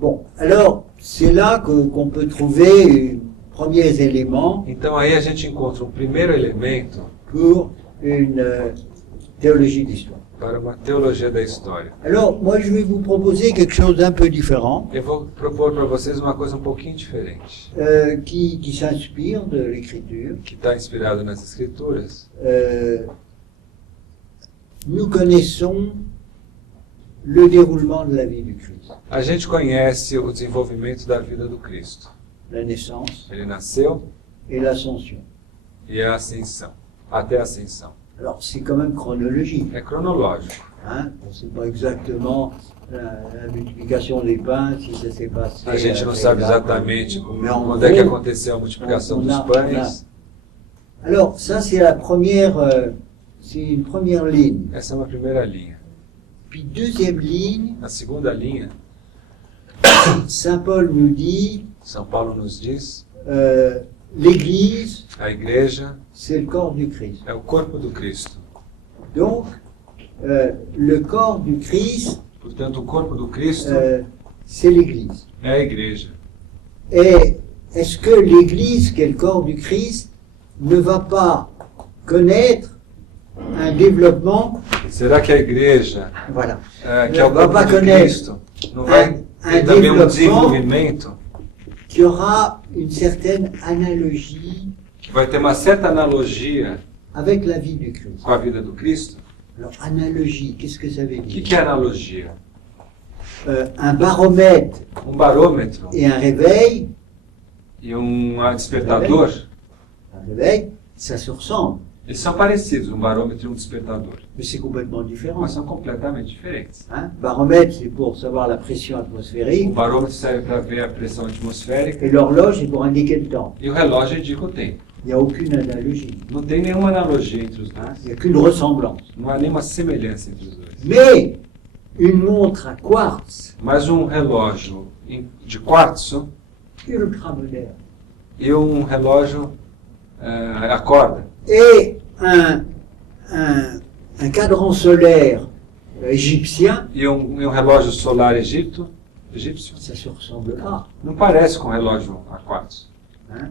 Bon, alors c'est là qu'on peut trouver les premiers éléments Então aí a gente encontra um primeiro elemento pour une théologie d'histoire. para uma teologia da história. Alors, moi, je vais vous proposer quelque chose d'un peu différent, Eu vou propor para vocês uma coisa um pouquinho diferente, qui s'inspire de l'écriture. que está inspirado nas Escrituras. Nous connaissons le déroulement de la vie du Christ. A gente conhece o desenvolvimento da vida do Cristo. La naissance Ele nasceu et l'ascension. e a ascensão, até a ascensão. Alors, c'est quand même chronologique. É cronológico. Hein? On ne sait pas exactement la multiplication des pains, si ça s'est passé. A gente não sabe exatamente Mais en quando é que gros, aconteceu a multiplicação on dos a- pães. Alors, ça, c'est la première, c'est une première ligne. Essa é uma primeira linha. Puis, deuxième ligne, Na segunda linha, Saint Paul nous dit, São Paulo nos diz, l'Église, a igreja c'est le corps du Christ. é o corpo do Cristo. Donc, le corps du Christ, Portanto, o corpo do Cristo c'est l'Église. é a igreja. Et est-ce que l'Église, qui est le corps du Christ, ne va pas connaître un développement, Será que a igreja, voilà, que é o corpo de Cristo, não vai ter também um desenvolvimento qui aura une certaine analogie que vai ter uma certa analogia avec la vie du Christ? com a vida do Cristo? Alors, analogie, qu'est-ce que ça veut O que dire? é analogia? Un baromètre Um barômetro et un réveil, e um despertador, ça se ressemble, eles são parecidos, um barômetro e um despertador, mais c'est complètement différent. mas são completamente diferentes. Hein? Baromètre, c'est pour savoir la pression O atmosphérique, barômetro serve para ver a pressão atmosférica et l'horloge, c'est pour indiquer le temps. e o relógio indica o tempo. Il n'y a aucune analogie, Não tem nenhuma analogia entre os il dois, n'y a qu'une ressemblance. não há nenhuma semelhança entre os dois. Mais une montre à quartz, Mas um relógio de quartzo ultra moderne, e um relógio a corda et un cadran solaire égyptien, e um relógio solar egípcio, ça ne se ressemble pas. não parece com um relógio a quartzo, Hein?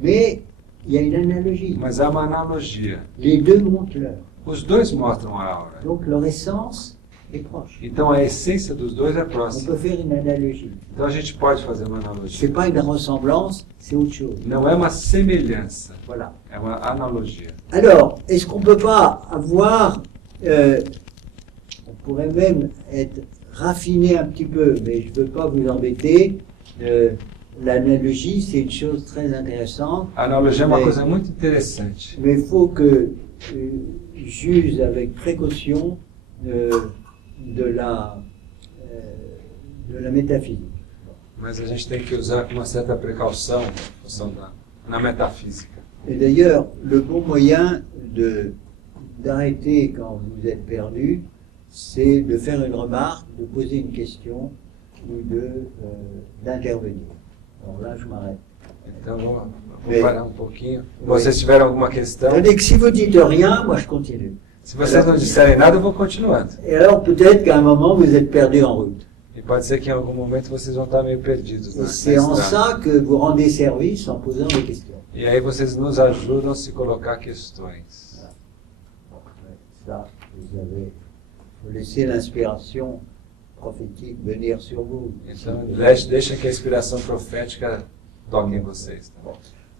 Mais il y a une analogie. mas há uma analogia. Les deux montent l'heure. Os dois mostram a hora. Donc leur essence est proche. Então a essência dos dois é On próxima. peut faire une analogie. Então a gente pode fazer uma Ce analogia. n'est pas une ressemblance, c'est autre chose. Não é uma semelhança, Voilà. é uma analogia. Alors, est-ce qu'on ne peut pas avoir, on pourrait même être raffiné un petit peu, mais je ne veux pas vous embêter, l'analogie c'est une chose très intéressante, A analogia é uma É. coisa muito interessante. mais il faut que j'use avec précaution de la métaphysique. Mas a gente tem que usar com uma certa precaução em função na metafísica. Et d'ailleurs, le bon moyen d'arrêter quand vous êtes perdu, c'est de faire une remarque, de poser une question ou d'intervenir. Alors là, je m'arrête. Então vou É. parar um pouquinho. Se vocês tiverem alguma questão, C'est-à-dire que si vous dites rien, moi je continue. se vocês não disserem nada, eu vou continuando. Et alors peut-être qu'à un moment vous êtes perdu en route. E pode ser que em algum momento vocês vão estar meio perdidos Et na c'est en estrada. ça que vous rendez service en posant des questions. E aí vocês nos ajudam a se colocar questões. Ça, vous avez, faut laisser l'inspiration prophétique venir sur vous. Então, deixa que a inspiração profética toque em vocês. Tá bom?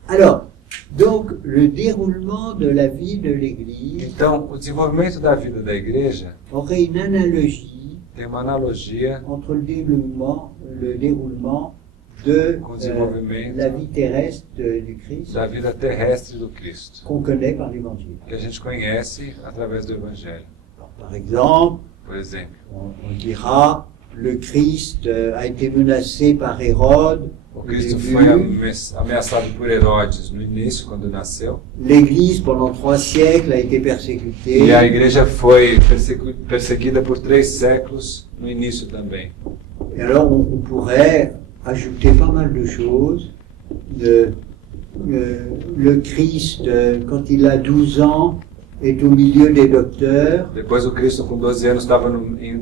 Alors, donc, le déroulement de la vie de l'Église Então, o desenvolvimento da vida da igreja aurait une analogie tem uma analogia entre le déroulement de com o desenvolvimento la vie terrestre du Christ da vida terrestre do Cristo, qu'on connaît par l'Évangile. que a gente conhece através do Evangelho. Alors, par exemple, Por exemplo, on dira le Christ a été menacé par Hérode o au Cristo début. foi ameaçado por Herodes no início, quando nasceu, L'Église, pendant 3 siècles, a été persécutée. e a igreja foi perseguida por 3 séculos no início também. Et alors, on pourrait ajouter pas mal de choses. Le Christ, quand il a 12 ans, est au milieu des docteurs. Depois o Cristo, com 12 anos, estava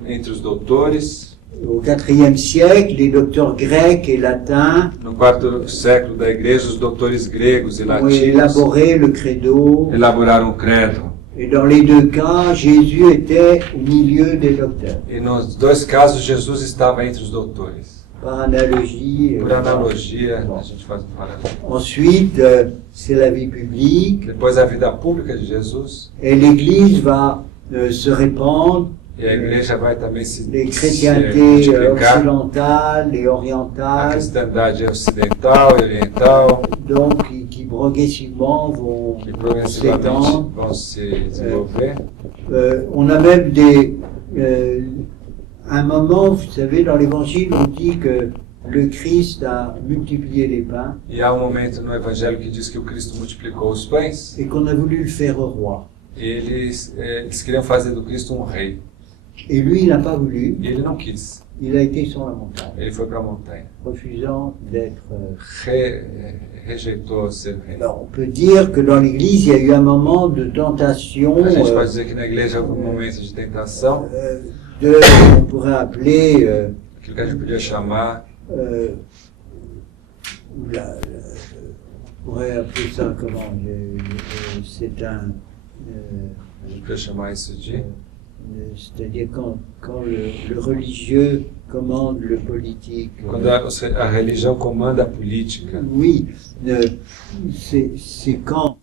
entre os doutores. Au IVe siècle, les docteurs grecs et latins No 4º século da igreja, os doutores gregos e ont latinos élaboré le credo. elaboraram o credo. Et dans les deux cas, Jésus était au milieu des docteurs. E nos dois casos, Jesus estava entre os doutores. Par analogie. Por analogia, a gente faz um paralelo. Ensuite, c'est la vie publique. Depois a vida pública de Jesus. Et l'Église va se répandre. E a igreja vai também se Les chrétientés multiplicar. occidentales et A orientales, cristandade ocidental e oriental, donc qui progressivement vont que progressivamente s'étendre. vão se desenvolver. On a même un moment, vous savez, dans l'Évangile, on dit que le Christ a multiplié les pains E há um momento no Evangelho que diz que o Cristo multiplicou os pães et qu'on a voulu le faire roi. e eles queriam fazer do Cristo um rei. Et lui, il n'a pas voulu, E ele não quis. il a été sur la montagne, Ele foi para a montanha. refusant d'être... Rejeitou ser rei. Alors, on peut dire que dans l'Église, il y a eu un moment de tentation, A gente pode dizer que na igreja houve um momento de tentação, on pourrait appeler... aquilo que a gente podia chamar, on pourrait appeler ça comment c'est un... a gente podia chamar isso de c'est-à-dire quand le religieux commande le politique. quando a religião comanda a política. Oui, c'est quand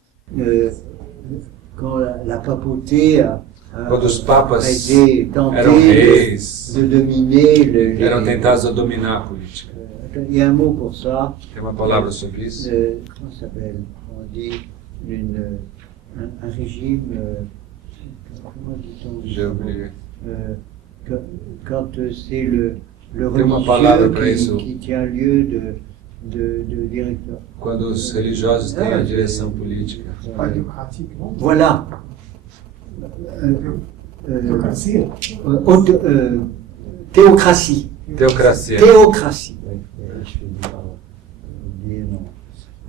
la papauté a Quando os papas été eram tentés reis, de dominer eram tentados a dominar a política. Il y a un mot pour ça. Tem uma palavra sobre isso? Comment ça s'appelle? On dit un régime. Comment dit-on? J'ai oublié. Quand c'est le Tem uma palavra para religieux isso. qui tient lieu de directeur. Quando os religiosos têm a direção política. Pas démocratique, non? Voilà. Démocratie. Théocratie. Teocracia. Théocratie. Je vais oublier, non.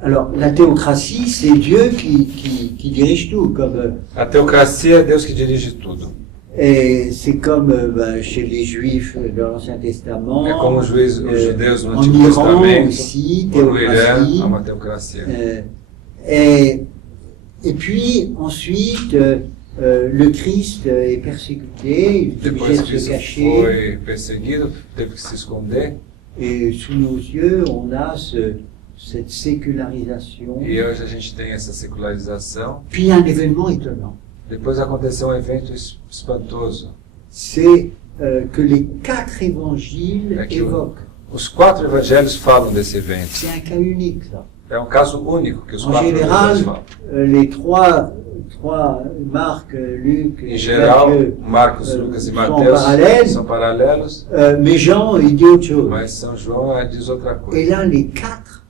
Alors, la théocratie, c'est Dieu qui dirige tout. A teocracia é Deus que dirige tudo. Et c'est comme chez les Juifs dans l'Ancien Testament. É como os judeus no En Antigo Iran Testamento, aussi, ou no Irã, théocratie. há uma teocracia. Et puis, ensuite, le Christ est persécuté, il est obligé Depois de que se Cristo cacher. foi perseguido, teve que se esconder. Et sous nos yeux, on a cette sécularisation. E hoje a gente tem essa secularização. Puis il y a un événement étonnant. Depois aconteceu um evento espantoso. C'est que les 4 évangiles Aquilo. évoquent. Os 4 evangelhos falam desse evento. C'est un cas unique, ça. É um caso único que os En 4 général, evangelhos falam. les trois, Marc, Luc Em et geral, Matthieu, Marcos, Lucas e são Mateus parallèles. são paralelos, Mais Jean, il dit autre chose. mas São João diz outra Et coisa. là, les 4,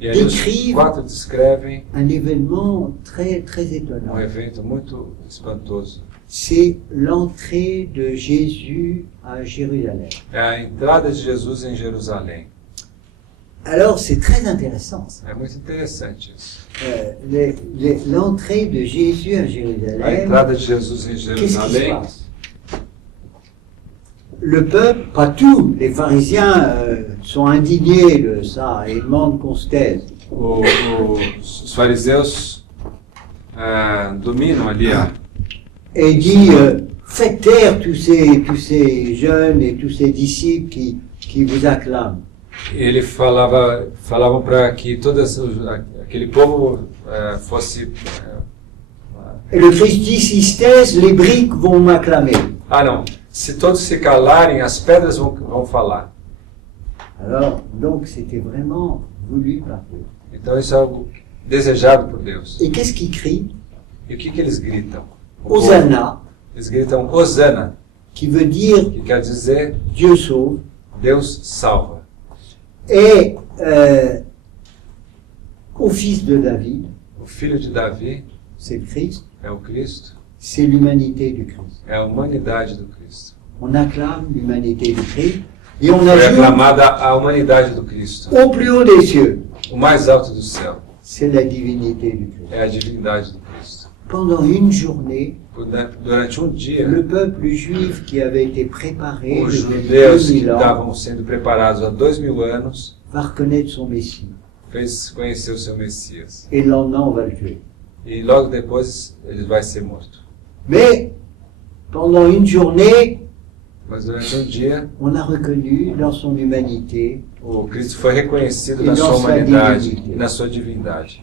E aí os décrivent 4 descrevem un événement très, très étonnant. evento muito espantoso. C'est l'entrée de Jésus à Jérusalem. É a entrada de Jesus em Jerusalém. Alors, c'est très intéressant, ça. É muito interessante isso. L'entrée de Jésus à A Jérusalem, entrada de Jesus em qu'est-ce qui se Jerusalém, passe? Le peuple, pas tous, les pharisiens sont indignés de ça et demandent qu'on se taise. os fariseus dominam ali Et il dit, faites taire tous ces jeunes et tous ces disciples qui vous acclament. Ele falavam para que aquele povo fosse... Et le Christ dit, s'ils se taisent, les briques vont m'acclamer. não, se todos se calarem, as pedras vão falar. Alors, donc, c'était vraiment voulu par Dieu. Então isso é algo desejado por Deus. Et qu'est-ce qu'ils crient? E o que eles gritam? O povo, Hosanna, eles gritam Hosana, qui veut dire que quer dizer Dieu sauve. Deus salva. Et au fils de David, O filho de Davi c'est le Christ, é o Cristo, c'est l'humanité du Christ. é a humanidade do Cristo. On acclame l'humanité du Christ et on Foi ajoute aclamada a humanidade do Cristo. au plus haut des cieux, O mais alto do céu c'est la divinité du Christ. é a divindade do Cristo. Pendant une journée, Durante dia, le peuple juif qui avait été préparé os depuis judeus que 2000 ans estavam sendo preparados há 2000 anos va reconnaître son Messie. fez conhecer o seu Messias. Et le lendemain, on va le tuer. E logo depois ele vai ser morto. Mais pendant une journée, Mas durante um dia, on a reconnu dans son humanité, o Cristo foi reconhecido E na sua nossa humanidade divinidade. e na sua divindade.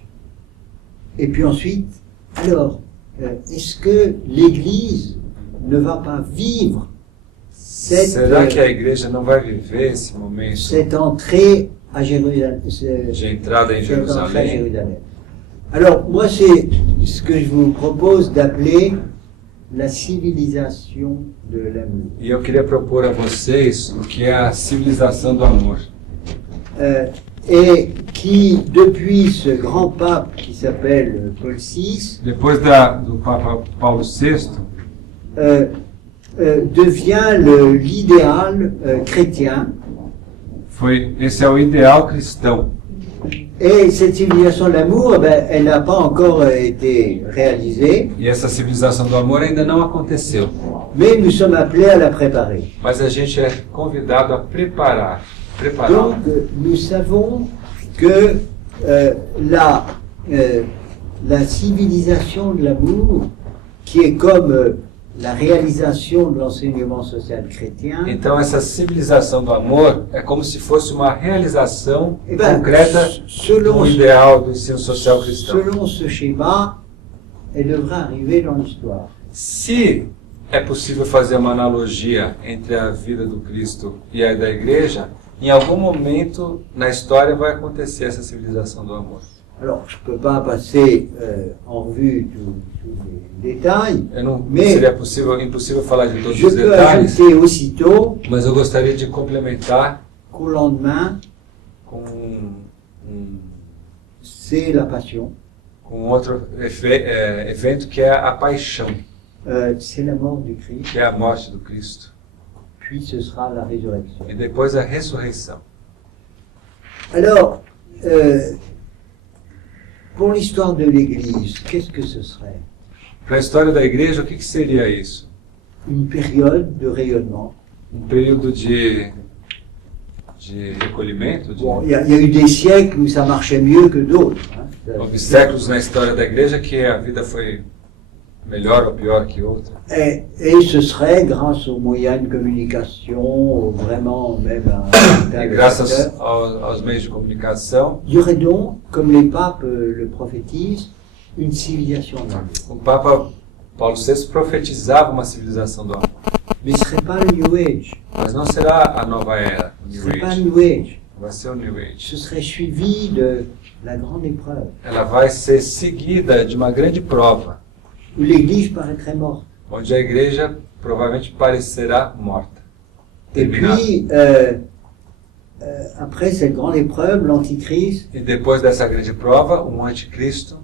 et puis ensuite, alors, est-ce que l'Église ne va pas vivre Será que a igreja não vai viver esse momento cette entrée à Jérusalem, de entrada em cette entrée à Jerusalém? Jérusalem? Alors, moi, c'est ce que je vous propose d'appeler la civilisation de l'amour. E eu queria propor a vocês o que é a civilização do amor. Et qui, depuis ce grand pape qui s'appelle Paul VI, Depois do Papa Paulo VI, devient l'idéal chrétien. esse é o ideal cristão. Et cette civilisation de l'amour, elle n'a pas encore été réalisée, E essa civilização do amor ainda não aconteceu. mais nous sommes appelés à la préparer. Mas a gente é convidado a prepará-la. Donc, nous savons que la civilisation de l'amour, qui est comme la réalisation de l'enseignement social chrétien, Então essa civilização do amor é como se fosse uma realização eh ben, concreta do ideal do ensino social cristão. selon ce schéma, elle devra arriver dans l'histoire. Se é possível fazer uma analogia entre a vida do Cristo e a da igreja, em algum momento na história vai acontecer essa civilização do amor. Alors, je ne peux pas passer en revue tous les détails, Não Mais- seria impossível falar de todos je os peux detalhes, ajouter aussitôt mas eu gostaria de complementar qu'au lendemain, com c'est la passion, outro evento que é a paixão, c'est la mort du Christ, que é a morte do Cristo, puis ce sera la résurrection. e depois a ressurreição. Alors, pour l'histoire de l'Église, qu'est-ce que ce serait? Para a história da igreja, o que seria isso? Une période de rayonnement. Período de recolhimento? Bon, il y a eu des siècles où ça marchait mieux que d'autres. Hein. Houve séculos na história da igreja que a vida foi melhor ou pior que outra. Et ce serait grâce aux moyens de communication, vraiment même à E graças aos meios de comunicação, il y aurait donc, comme les papes le prophétisent, une civilisation de l'amour. o Papa Paulo VI profetizava uma civilização do amor. Mais ce ne serait pas le New Age. Mas não será a nova era, o Ce ne New serait pas Age. le New Age. Vai ser o New Age. Ce serait suivi de la grande épreuve, Ela vai ser seguida de uma grande prova, où l'Église paraîtrait morte. onde a igreja provavelmente parecerá morta. Et Terminada. puis, après cette grande épreuve, l'Antichrist, E depois dessa grande prova, anticristo.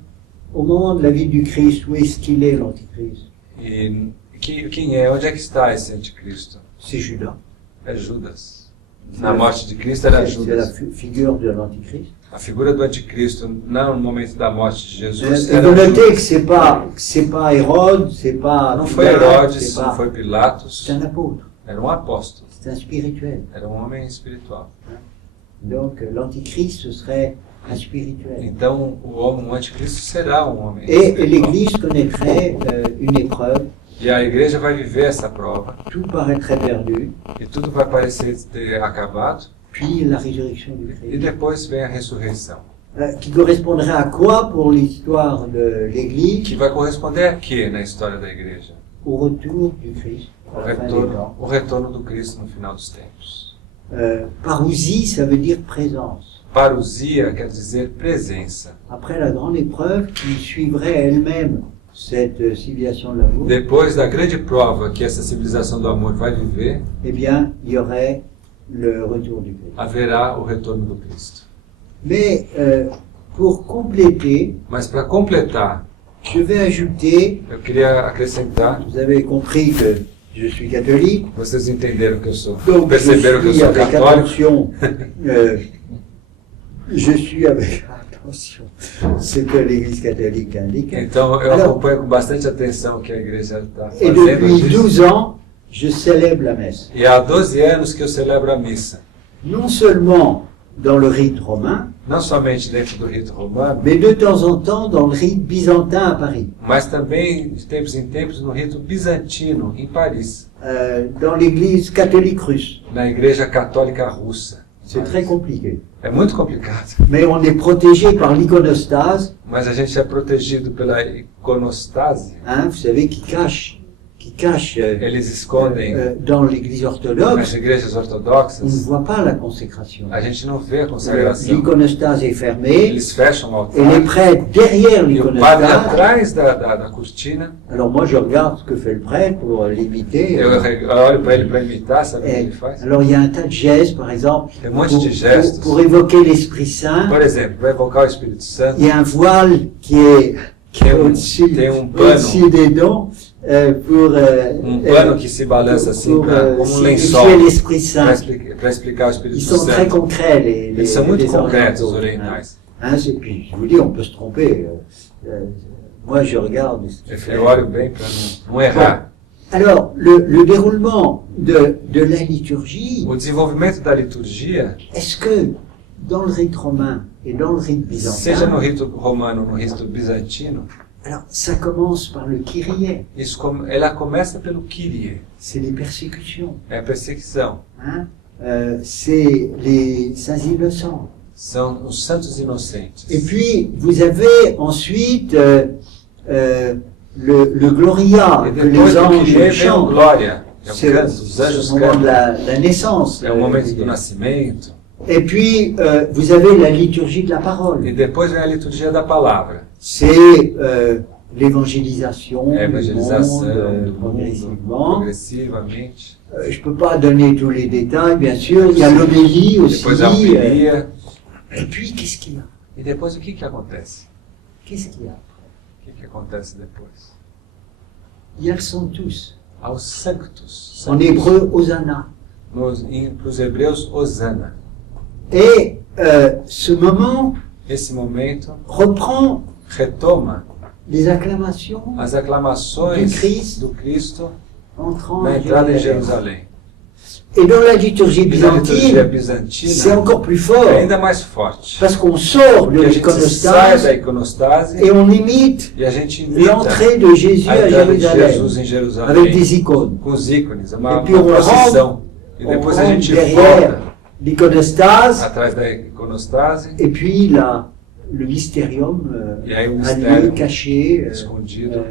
au moment de la vie du Christ, où est-ce qu'il est l'Antichrist? E quem é? Onde é que está esse anticristo? C'est Judas. É Judas. Na morte de Cristo era C'est la Judas. figure de l'Antichrist. A figura do anticristo, não no momento da morte de Jesus, Et era vous notez que Judas. c'est pas Hérode, c'est pas Não foi Pilate, Herodes, c'est não pas- foi Pilatos, c'est un apôtre, era um apóstolo, c'est un spirituel. era um homem espiritual. Donc l'Antichrist, ce serait un spirituel. Então o anticristo será um homem Et espiritual. l'Église connaîtrait une épreuve, E a igreja vai viver essa prova, tout paraîtrait perdu, e tudo vai parecer ter acabado, puis la résurrection du e Christ. depois vem a ressurreição. Qui correspondrait à quoi pour l'histoire de l'Église? Que vai corresponder a quê na história da igreja? Au retour du Christ, à la fin des temps. O retorno do Cristo no final dos tempos. Parousie, ça veut dire présence. Parousia quer dizer presença. Après la grande épreuve qui suivrait elle-même cette civilisation de l'amour, Depois da grande prova que essa civilização do amor vai viver, eh bien, il y aurait le retour du Christ. haverá o retorno do Cristo. Mais pour compléter, Mas para completar, je vais ajouter, eu queria acrescentar, vous avez compris que je suis catholique, vocês entenderam que eu sou, donc perceberam que eu je suis sou avec católico, attention, je suis avec attention ce que l'Église catholique indique. então eu Alors, acompanho com bastante atenção o que a igreja está et fazendo. depuis disso. 12 ans, je célèbre la messe. E há 12 anos que eu celebro a missa. Non seulement dans le rite romain, não somente dentro do rito romano, mais de temps en temps dans le rite byzantin à Paris, mas também de tempos em tempos no rito bizantino em Paris, dans l'église catholique russe. na Igreja Católica Russa. C'est très compliqué. É muito complicado, Mais on est protégé par l'iconostase, mas a gente é protegido pela iconostase. hein, vous savez, qui cache Eles escondem dans l'église nas orthodoxe. igrejas On ne ortodoxas, voit pas la consécration. a gente não vê a consagração. L'iconostase est fermée, Eles fecham o et les altar prêtres derrière e o padre l'iconostase. atrás da cortina. Alors moi je regarde ce que fait le prêtre pour l'imiter. Eu olho para ele para imitar, sabe o que ele faz? Alors il y a un tas de gestes, par exemple, Tem monte de gestos. pour évoquer l'Esprit Saint. Por exemplo, para evocar o Espírito Santo, Il y a un voile qui est tem au-dessus pano, au-dessus des dents pour pano que se balança assim pour, como um signifier lençol l'Esprit Saint. para explicar o Ils Espírito sont très Santo. concrets, les Eles são muito les concretos, os orientaux, hein. orientais. Hein, puis je vous dis, on peut se tromper. Moi je regarde. Eu olho bem para não errar. Alors, le déroulement de la liturgie, O desenvolvimento da liturgia, est-ce que dans le rite romain et dans le rite seja no byzantin, rito romano ou no rito bizantino, alors ça commence par le Kyrie, ela começa pelo Kyrie, c'est les persécutions, é a perseguição. hein, c'est les saints innocents. São os santos inocentes. Et puis, vous avez ensuite le Gloria E que depois les do anges Kyrie vem o chantent. Glória, é o C'est canto, os anjos le moment de cantam. la naissance. É o momento do nascimento. Et puis, vous avez la liturgie de la E parole. depois vem a liturgia da palavra. C'est l'évangélisation É a du evangelização monde do mundo, progressivement. progressivamente. Je ne peux pas donner tous les détails, bien sûr. Il y a l'homélie aussi. Depois a homilia. Et puis, qu'est-ce qu'il y a? E depois o que acontece? Qu'est-ce qu'il y a? O que acontece depois? Il y a le Sanctus. Aos sanctos. En hébreu, Hosanna. Para os hebreus, Osana. Et ce moment Esse momento reprend retoma les acclamations as aclamações do Cristo entrant na à entrada em Jérusalem. Jerusalém. Et dans la liturgie E na liturgia byzantine, c'est bizantina encore plus é fort, ainda mais forte. parce qu'on sort de Porque a gente sai da l'iconostase iconostase et on imite e a gente imita l'entrée de Jésus a à entrada de Jérusalem Jesus em avec Jerusalém des icônes. com os ícones, é uma E puis on procissão. E On depois a rentre gente derrière volta l'iconostase atrás da iconostase et puis le mystérium e aí o a lieu mistério caché escondido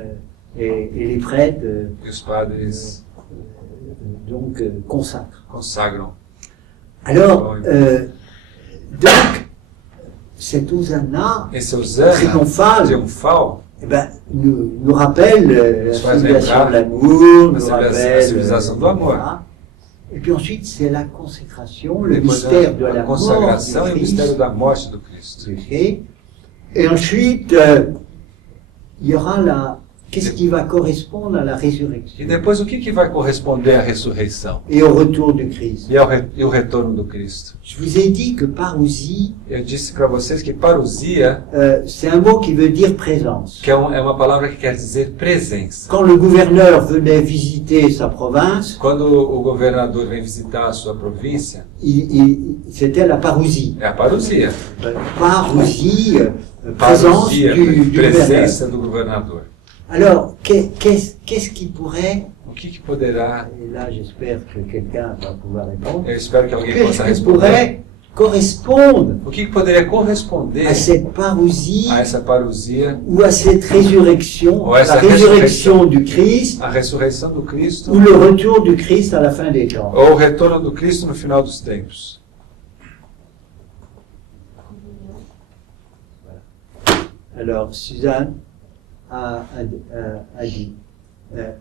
et les prêtres e os padres donc consacrent. consagram. Alors, donc, cette Hosanna Esse Osana triomphale triunfal eh ben, nous rappelle la Nos faz civilisation lembrar de l'amour, a nous rappelle a civilização do amor. voilà. Et puis ensuite, c'est la consécration, le Depois mystère de a la mort consagração du e o mistério Christ. da morte do Cristo. Et ensuite, il y aura qu'est-ce qui va correspondre à la résurrection E depois o que vai corresponder à ressurreição et au retour de Christ. e o retorno do Cristo? Je vous ai dit que parousie, Eu disse para vocês que parousia, c'est un mot qui veut dire présence. que é uma palavra que quer dizer presença. Quand le gouverneur venait visiter sa province, Quando o governador vem visitar a sua província, c'était la parousie. é a parousia. Parousie, présence Parousia, du gouverneur. presença do governador. Alors, qu'est-ce qui pourrait, O que poderá, et là j'espère que quelqu'un va pouvoir répondre, eu espero que alguém qu'est-ce possa qui responder, pourrait correspondre o que poderia corresponder à cette parousie a essa parousia, ou à cette résurrection, Ou à la cette résurrection du Christ a ressurreição do Cristo, ou le retour du Christ à la fin des temps. ou o retorno do Cristo no final dos tempos? Alors, Suzanne a dit,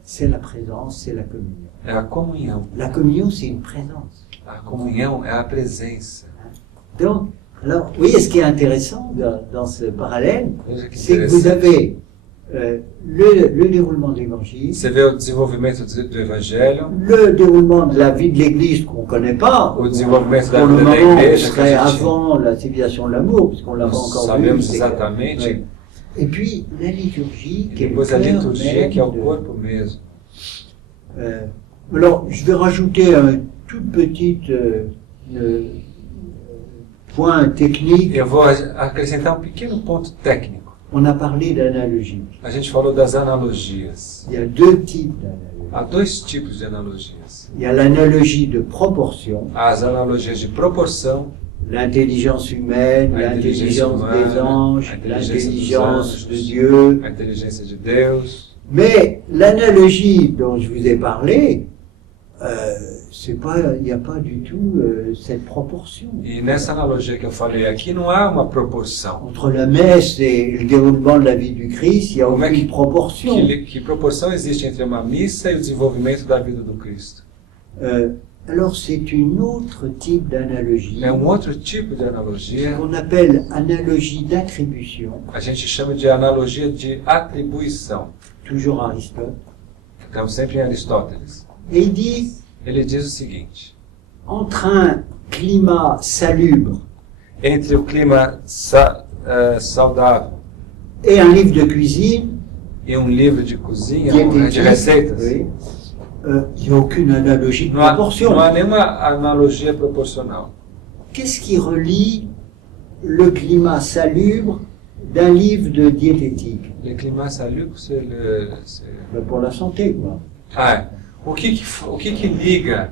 c'est la présence, c'est la communion. É a comunhão. La communion, c'est une présence. A comunhão é a presença. Donc, alors, vous voyez, ce qui est intéressant dans ce parallèle, Veja que c'est que vous interessante. avez le déroulement de l'évangile, Você vê o desenvolvimento do Evangelho, le déroulement de la vie de l'Église qu'on ne connaît pas. o desenvolvimento da Pour le vida da moment, on igreja, que serait a gente avant la civilisation de l'amour, puisqu'on l'a não pas encore vu. sabemos c'est que- exatamente. ouais. Et puis, la liturgie, E qui est le depois a cœur liturgia, même que é o de- corpo mesmo. Alors, je vais rajouter une toute petite point technique, Eu vou acrescentar um pequeno ponto técnico. on a parlé d'analogie. A gente falou das analogias. Il y a deux types d'analogie. Há dois tipos de analogias. Il y a l'analogie de proportion, As analogias de proporção, l'intelligence humaine, a inteligência l'intelligence humana, des anges, a inteligência dos l'intelligence de anjos, Dieu. a inteligência de Deus. Mais l'analogie dont je vous ai parlé, il n'y a pas du tout cette proportion. E nessa analogia que eu falei aqui, não há uma proporção. Entre la messe et le déroulement de la vie du Christ, il n'y a Como é aucune proportion. Que proporção existe entre uma missa e o desenvolvimento da vida do Cristo? Alors c'est une autre type d'analogie É um outro tipo de analogia. qu'on appelle analogie d'attribution, A gente chama de analogia de atribuição. toujours Aristote. Estamos sempre em Aristóteles. Et il dit, Ele diz o seguinte: entre un climat salubre entre o clima saudável et un livre de cuisine, e um livro de cozinha, diététique, de receitas, oui, il n'y a aucune analogie de não há proportion. nenhuma analogia proporcional. Qu'est-ce qui relie le climat salubre d'un livre de diététique? Le climat salubre, c'est Pour la santé, quoi. O que liga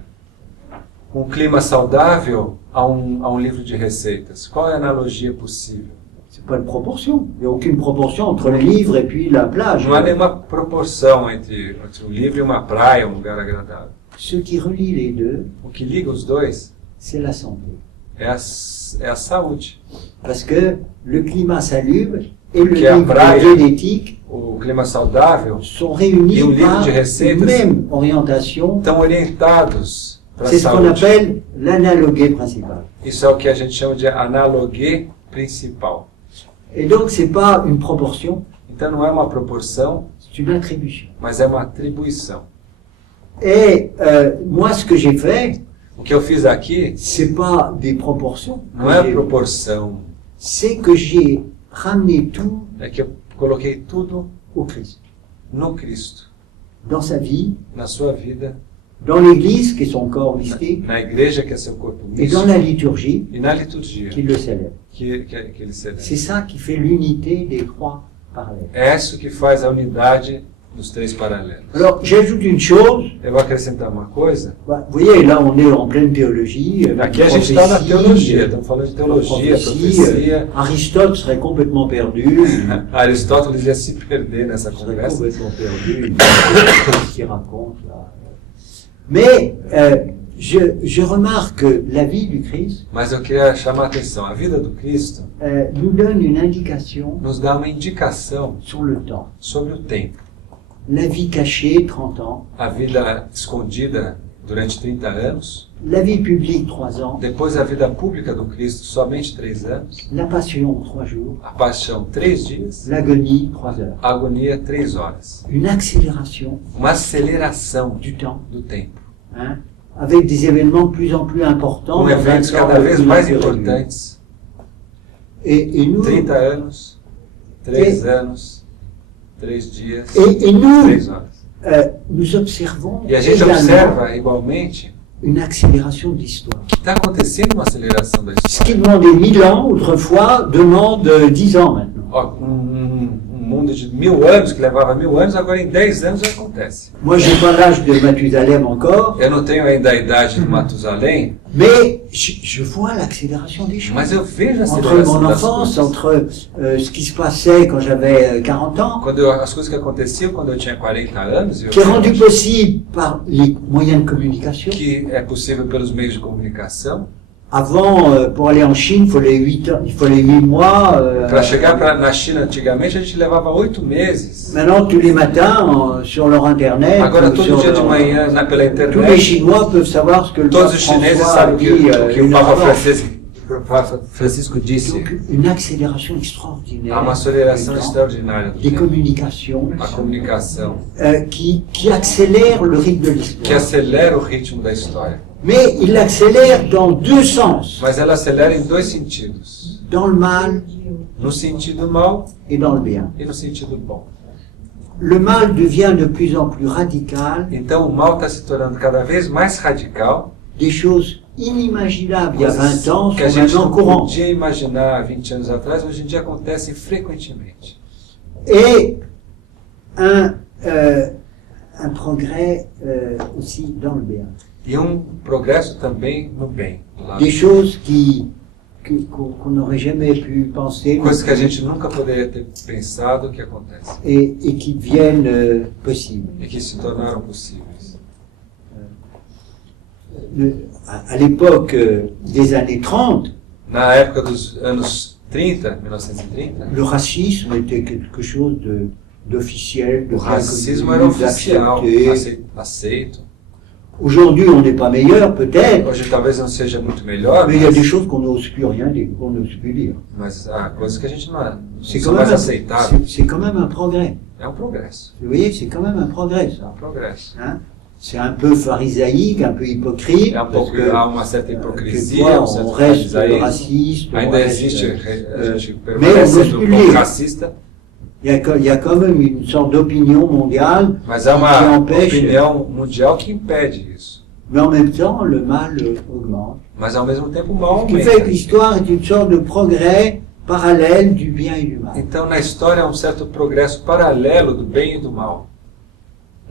um clima saudável a um livro de receitas? Qual é a analogia possível? C'est pas de proportion. Il n'y a aucune proportion entre le livre et puis la plage. Não há nenhuma proporção entre o livro e uma praia, um lugar agradável. Ce qui relie les deux, O que liga os dois c'est la santé. é a saúde. Parce que le climat salubre et le Que a livre praia, diététique o clima saudável, sont réunis et au livre par de receitas, une même orientation. estão orientados para a C'est ce qu'on saúde. appelle l'analogué principal. Isso é o que a gente chama de analoguê principal. Et donc, c'est pas une proportion, Então não é uma proporção, c'est une attribution. mas é uma atribuição. Et moi, ce que j'ai fait, O que eu fiz aqui c'est pas des proportions, não é proporção, c'est que j'ai ramené tout é que eu coloquei tudo au Christ. no Cristo, Dans sa vie, na sua vida, dans l'Église, qui est son corps mystique, na igreja que é seu corpo et dans místico la liturgie, e na liturgia qui le célèbre. que ele celebra. C'est ça qui fait l'unité des trois parallèles. É isso que faz a unidade dos três paralelos. Alors, j'ajoute une chose. Eu vou acrescentar uma coisa. Vous voyez, là, on est en pleine théologie. Aqui a gente está na teologia, estamos falando de teologia, profecia. Aristote serait complètement perdu. Aristóteles ia se perder nessa Il serait conversa. complètement perdu. Qu'est-ce qu'il raconte là? Mais je remarque que la vie du Christ Mas eu queria chamar a atenção. A vida do Cristo nous donne une indication nos dá uma indicação sur le temps. sobre o tempo. La vie cachée, 30 ans. A vida escondida durante 30 anos. La vie publique, 3 ans. Depois a vida pública do Cristo, somente 3 anos. La passion, 3 jours. A paixão, 3 dias. L'agonie, 3 heures. A agonia, 3 horas. Une accélération Uma aceleração du temps, do tempo. hein, avec des événements de plus en plus importants. Com dans un eventos temps cada de vez plus en mais plus réduit. importantes. Et nous, 30 anos, 3 anos, 3 dias, et nous, 3 horas. nous observons E a gente également observa igualmente une accélération de l'histoire. que está acontecendo uma aceleração da Ce história. qui demandait 1000 ans autrefois demande 10 ans maintenant. Ó, um mundo de 1000 anos, que levava 1000 anos, agora em 10 anos já acontece. Moi, j'ai pas l'âge de Mathusalem encore, Eu não tenho ainda a idade de Matusalém, mais je vois l'accélération des choses. mas eu vejo a Entre aceleração mon das enfance, coisas. entre ce qui se passait quand j'avais 40 ans, As coisas que aconteciam quando eu tinha 40 anos, e eu qui est rendu possible par les moyens de communication. que é possível pelos meios de comunicação. Avant, pour aller en Chine, il fallait 8 mois. Para chegar na China antigamente, a gente levava 8 meses. Maintenant, tous les matins, sur leur internet, Agora, ou todo sur dia de leur- manhã, pela tous les internet, Chinois peuvent savoir ce que le todos pape os chineses François sabem a o dit que o une Papa heure avant. Francisco disse. Donc, une accélération extraordinaire Há uma aceleração du temps, extraordinária do des tempo. communications A comunicação, qui accélère le rythme de que l'histoire. acelera o ritmo da história. Mais il l'accélère dans deux sens, Mas ela acelera em dois sentidos. dans le mal No sentido mal et dans le bien. e no sentido bom. Le mal devient de plus en plus radical, Então o mal está se tornando cada vez mais radical. des choses inimaginables il y a 20 ans que a sont gente maintenant não courantes. podia imaginar 20 anos atrás, hoje em dia acontecem frequentemente. Et un progrès aussi dans le bien. E progresso também no bem. Do lado Des choses qu'on n'aurait jamais pu penser coisas que a gente nunca poderia ter pensado que acontecem. et qui deviennent possibles. E que se tornaram possíveis. À l'époque des années 30, Na época dos anos 30, 1930, le racisme était quelque chose d'officiel, de o bien racisme connu, era oficial, d'accepté. aceito. Aujourd'hui, on n'est pas meilleur, peut-être, Hoje talvez não seja muito melhor, mais il y a des choses qu'on n'ose plus rien dire, qu'on n'ose plus dire. mas há coisas que a gente não C'est são quand, mais même aceitáveis. c'est quand même un progrès. É progresso. Vous voyez, c'est quand même un progrès, É ça. progresso. Hein? C'est un peu pharisaïque, un peu hypocrite, É parce que há uma certa hipocrisia, quelquefois, certo on reste farisaísmo. raciste, on Ainda reste, existe, a gente mais on permanece n'ose sendo plus um pouco lire. racista, Il y a quand même une sorte d'opinion mondiale mas há qui uma empêche, opinião mundial que impede isso. mais en même temps, le mal augmente. Mas ao mesmo tempo o mal Ce qui fait que aumenta. l'histoire est une sorte de progrès parallèle du bien et du mal. Então na história há um certo progresso paralelo do bem e do mal.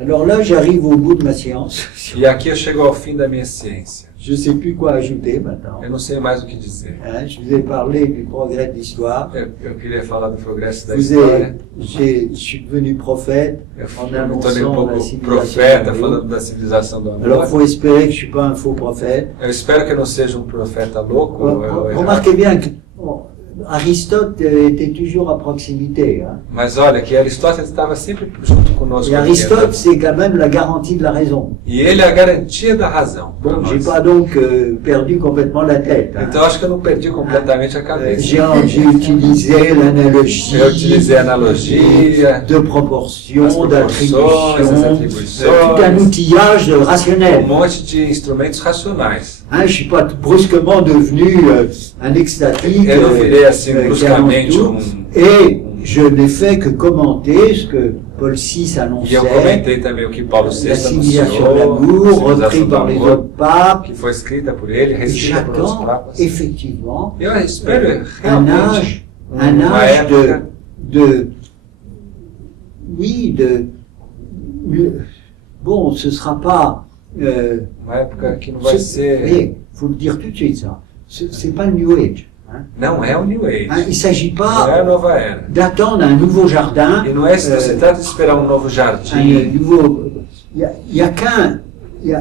Alors là, j'arrive au bout de ma séance. E aqui eu chego ao fim da minha ciência. Je ne sais plus quoi ajouter maintenant. Eu não sei mais o que dizer. Hein, je vous ai parlé du progrès de l'histoire. Eu queria falar do progresso da Je história. suis devenu prophète Eu en me tornei annonçant la pouco civilisation. profeta, de l'amour. falando da civilização do Alors, il amor. faut espérer que je ne suis pas un faux prophète. Eu espero que eu não seja um profeta louco. ou errado. Remarquez bien que Aristote était toujours à proximité. Hein. Mas olha, que Aristóteles estava sempre junto conosco. Et Aristote, c'est quand même la garantie de la raison. E ele é a garantia da razão. pra Bon, j'ai nós. pas donc perdu complètement la tête. Hein. Então acho que eu não perdi completamente a cabeça. J'ai utilisé l'analogie Eu utilizei a analogia, de proportion, as proporções, as d'attribution, atribuições, tout un outillage rationnel. monte de instrumentos racionais. Hein, je suis pas brusquement devenu un extatique Eu não virei assim qui annonce bruscamente tout. um... Et je n'ai fait que commenter ce que Paul VI E eu annonçait, comentei também o que Paulo VI la civilisation de anunciou, l'amour, a repris civilização do par les amor, autres papes. que foi escrita por ele, Et reescrita por outros j'attends papas. effectivement Eu espero un realmente âge uma época bon, ce sera pas, uma época que não vai ser... il faut le dire tout de suite ça, c'est pas le New Age. Hein. Não é o New Age, Hein, il ne s'agit não é a pas nova era. d'attendre un nouveau jardin, E não é se trata de esperar um novo un jardim. nouveau, il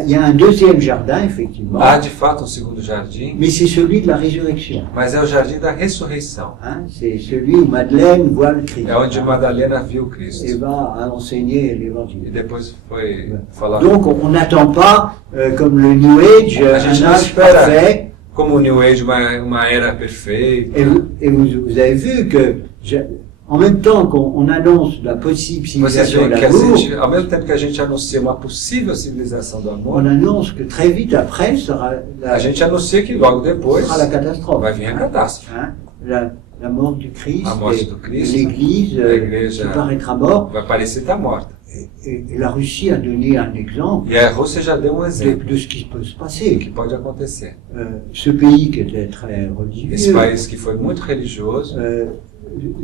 y a un deuxième jardin effectivement, Há de fato um segundo jardim, mais c'est celui de la résurrection. mas é o jardim da ressurreição. Hein, c'est celui où Madeleine voit le Christ É onde hein, Madalena viu et Cristo. va enseigner E l'évangile. depois foi falar. Donc on n'attend pas, comme le New Age, A gente un não âge espera, parfait. como o New Age, uma era perfeita. Et vous avez vu que, en même temps qu'on annonce la possible Vocês civilisation de veem que a l'amour, gente, ao mesmo tempo que a gente anuncia uma possível civilização do amor, on annonce que très vite après sera a gente anuncia que logo depois sera la catastrophe. vai vir a catástrofe. Hein, la mort du Christ, A morte et do Cristo, l'Église a igreja qui paraîtra morte. vai parecer estar morta. Et la Russie a donné un exemple E a Rússia já deu um de exemplo ce qui peut se do passer. que pode acontecer. Ce pays qui était très Esse religieux, país que foi muito religioso,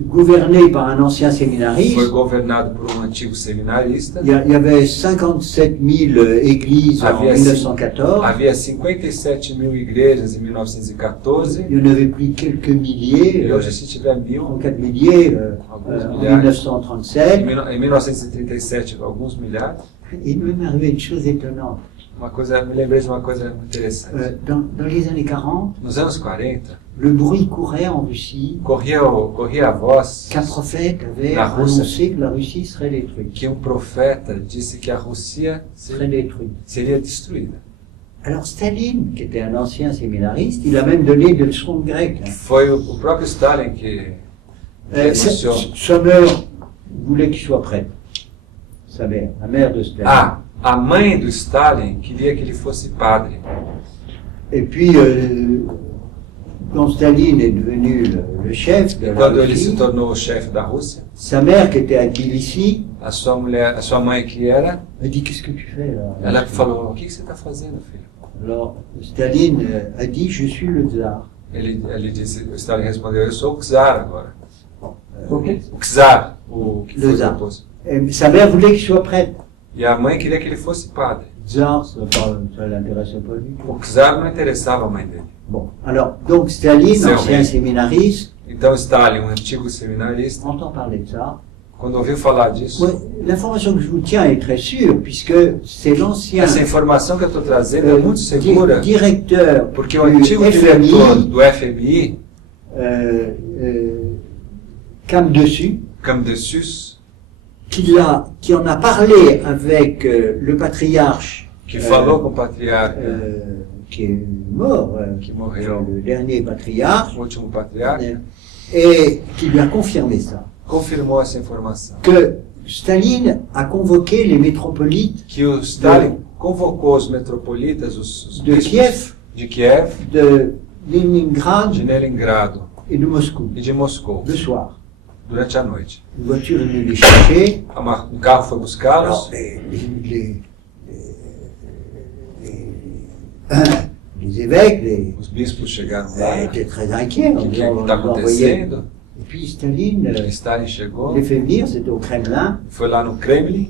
gouverné par un ancien foi séminariste, governado por um antigo seminarista, il y avait 57 000 églises en Havia 1914. havia 57.000 igrejas em 1914, Il y en avait plus quelques milliers, e hoje se tiver 1.000, 34 milliers alguns en milhares. 1937. Em 1937, alguns milhares. Il m'est arrivé une chose étonnante. Me lembrei de uma coisa interessante. Dans les années 40, Nos anos 40, le bruit courait en Russie corria a voz qu'un prophète avait La Russie. annoncé que la Russie serait détruite. que profeta disse que a Rússia Serait détruite. seria destruída. Alors Staline, qui était un ancien séminariste, il a même donné des leçons de grec. Hein. Foi o próprio Stalin que anunciou. Sa mère voulait qu'il soit prêtre. Sa mère, la mère de Staline. A mãe do Stalin queria que ele fosse padre. Et puis, quand Staline est devenu le chef de E la quando ele se Russie, tornou o chefe da Rússia, sa mère qui était à Tbilissi, a sua mãe que era, a dit qu'est-ce que tu fais là ela falou: "O que você está fazendo, filho?" Alors, Staline a dit, je suis le tsar. Ele disse, o Stalin respondeu, eu sou o czar agora. Ok? O czar, o que foi Le tsar. depois. Et sa mère voulait qu'il soit prêtre. E a mãe queria que ele fosse padre. Tsar, ça l'intéressait pas du tout. O czar não interessava a mãe dele. Bon, alors, donc Staline, C'est ancien horrible. séminariste, Então Stalin, um antigo seminarista, entend parler de ça. quando ouviu falar disso, Ouais, l'information que je vous tiens est très sûre, puisque c'est l'ancien essa informação que eu estou trazendo é muito segura, directeur porque o du antigo diretor FMI, do FMI, Camdessus, Camdessus, qui en a parlé avec le patriarche que falou com o patriarca, qui est mort, que morreu, le dernier patriarche, o último patriarca, et qui lui a confirmé ça. confirmou essa informação. Que Staline a convoqué les métropolites Que o Stalin convocou os metropolitas, os de bispos Kiev, de Kiev, de Leningrad de Leningrado et de Moscou, e de Moscou, le soir. durante a noite. Une voiture est venue les chercher. Um carro foi buscá-los, Alors, les évêques os bispos chegaram lá, étaient très inquiets. o que On está les envoyait. acontecendo? Et puis Staline Stalin chegou, les fait venir, c'était au Kremlin. foi lá no Kremlin,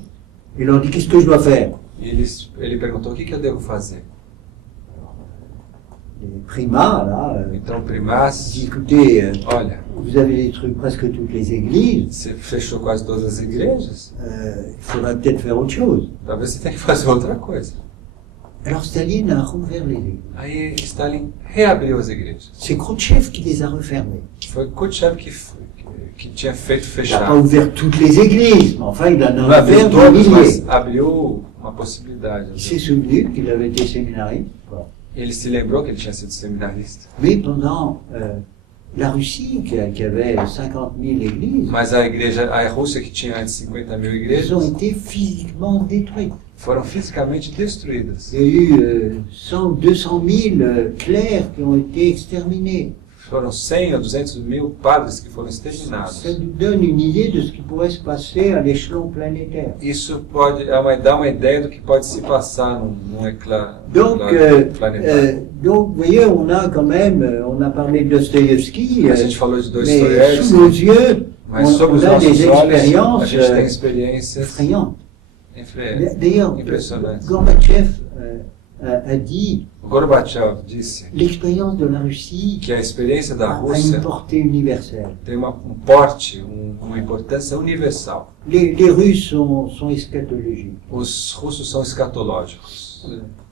Il leur dit, qu'est-ce que je dois faire? e ele perguntou o que eu devo fazer. Les primats, là, Então o primaz, dit, écoutez, olha, vous avez détruit presque toutes les églises, você fechou quase todas as igrejas, il faudra peut-être faire autre chose. talvez você tenha que fazer outra coisa. Alors Staline a rouvert les églises. Aí Stalin reabriu as igrejas. C'est Khrouchtchev qui les a refermées. Foi Khrouchtchev que tinha feito Il n'a fechar. pas ouvert toutes les églises, mais enfin il en Não a abriu ouvert des todas, milliers. mas abriu uma possibilidade. Il s'est souvenu qu'il avait été séminariste. Bon. Ele se lembrou que ele tinha sido seminarista. Mais pendant la Russie, qui avait 50 000 églises, Mas a Rússia, que tinha antes 50 mil elles ont igrejas, été physiquement détruites. foram fisicamente destruídas. Il y a eu 100 ou 200 000 clercs qui ont été exterminés. Foram 100 ou 200 mil padres que foram exterminados. Ça nous donne une idée de ce qui pourrait se passer à l'échelon planétaire. Isso pode dar uma ideia do que pode se passar num eclã planetário. Donc, vous voyez, on a quand même, on a parlé de Dostoïevski, A gente falou de mais Dostoiévski, sous nos yeux, mas sob os on a nossos des olhos, a expériences gente tem experiências effrayantes. D'ailleurs, impressionantes. Gorbatchev a dit, O Gorbachev disse l'expérience de la Russie que a experiência da a une Rússia portée universelle. tem um porte, uma importância universal. Les Russes sont eschatologiques. Os russos são escatológicos.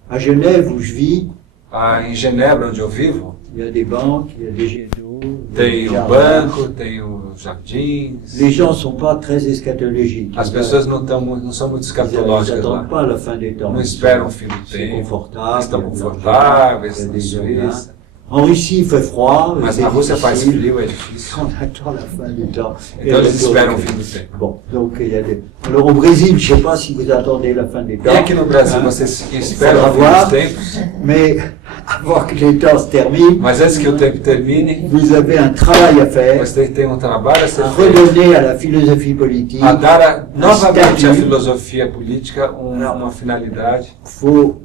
À Genève, où je vis, Em Genebra, onde eu vivo, il y a des banques, il y a des jets d'eau, tem des o jardins. banco, tem os jardins. Les gens ne sont pas très eschatologiques. As pessoas não são muito Ils escatológicas n'attendent lá. pas la fin des temps. Não esperam o fim do C'est tempo. confortable. Estão il y a de confortáveis l'argent, na il y a des jardins. Suíça. En Russie, il fait froid. Mas c'est na Rússia faz difficile. frio, é difícil. On attend la fin du temps. Et Então le eles retour esperam o du fim temps. do tempo. Bon, donc il y a des... Alors au Brésil, je ne sais pas si vous attendez la fin des temps. E aqui no Brasil Hein, vocês il esperam faudra o fim voir, dos tempos, mais avant que les temps se terminent, mas antes que o tempo termine, vous avez un travail à faire, você tem um trabalho a ser à feito. redonner à la philosophie politique. A dar novamente à statut. filosofia política uma finalidade, Il faut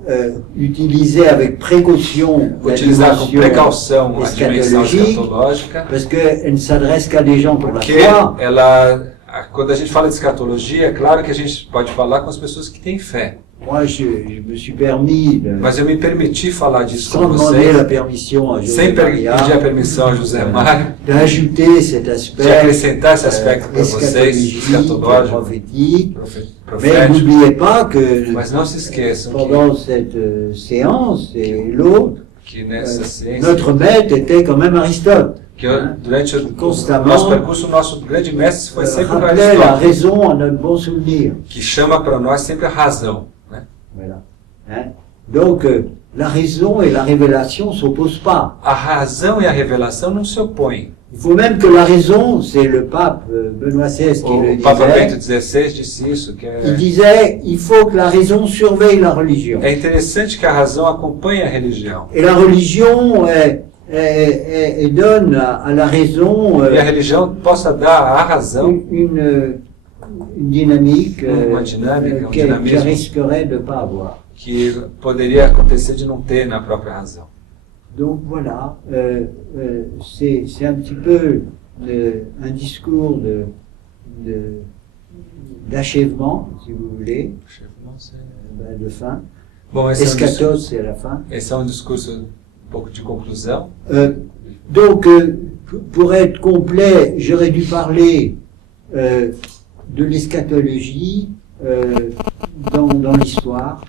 utiliser avec précaution la utilizar com dimension precaução a dimensão eschatologique, escatológica, parce qu'elle ne s'adresse qu'à des gens pour la porque foi. quando a gente fala de escatologia, é claro que a gente pode falar com as pessoas que têm fé. Moi, je me suis permis, Mas eu me permiti falar disso com sans demander la vocês, permission à José sem pedir a Maria, permissão a José Mário, d'ajouter cet de aspect acrescentar esse aspecto para vocês, escatológico, prophétique. Mais profético. n'oubliez pas que Mas não se esqueçam pendant cette séance et l'autre, que nessa ciência, notre maître était quand même Aristote. que durante o Constamment, nosso percurso, o nosso grande mestre foi sempre o Rappelait la Aristóteles, raison à notre bon souvenir. que chama para nós sempre a razão. Né? Voilà. Hein? Donc, la raison et la révélation ne s'opposent pas. A razão e a revelação não se opõem. Il faut même que la raison, c'est le pape Benoît XVI qui le O Papa Bento disait, XVI disse isso, que il disait, il faut que la raison surveille la religion. é interessante que a razão acompanhe a religião. Et la religion donne à la raison E a religião possa dar à razão une dynamique Uma dinâmica, um qu'elle dinamismo. risquerait de ne pas avoir. que poderia acontecer de não ter na própria razão. Donc voilà, c'est un petit peu un discours d'achèvement, si vous voulez, de fin. Bom, Eschatos, c'est la fin. Esse é um discurso um pouco de conclusão. Donc, pour être complet, j'aurais dû parler de l'eschatologie dans l'histoire.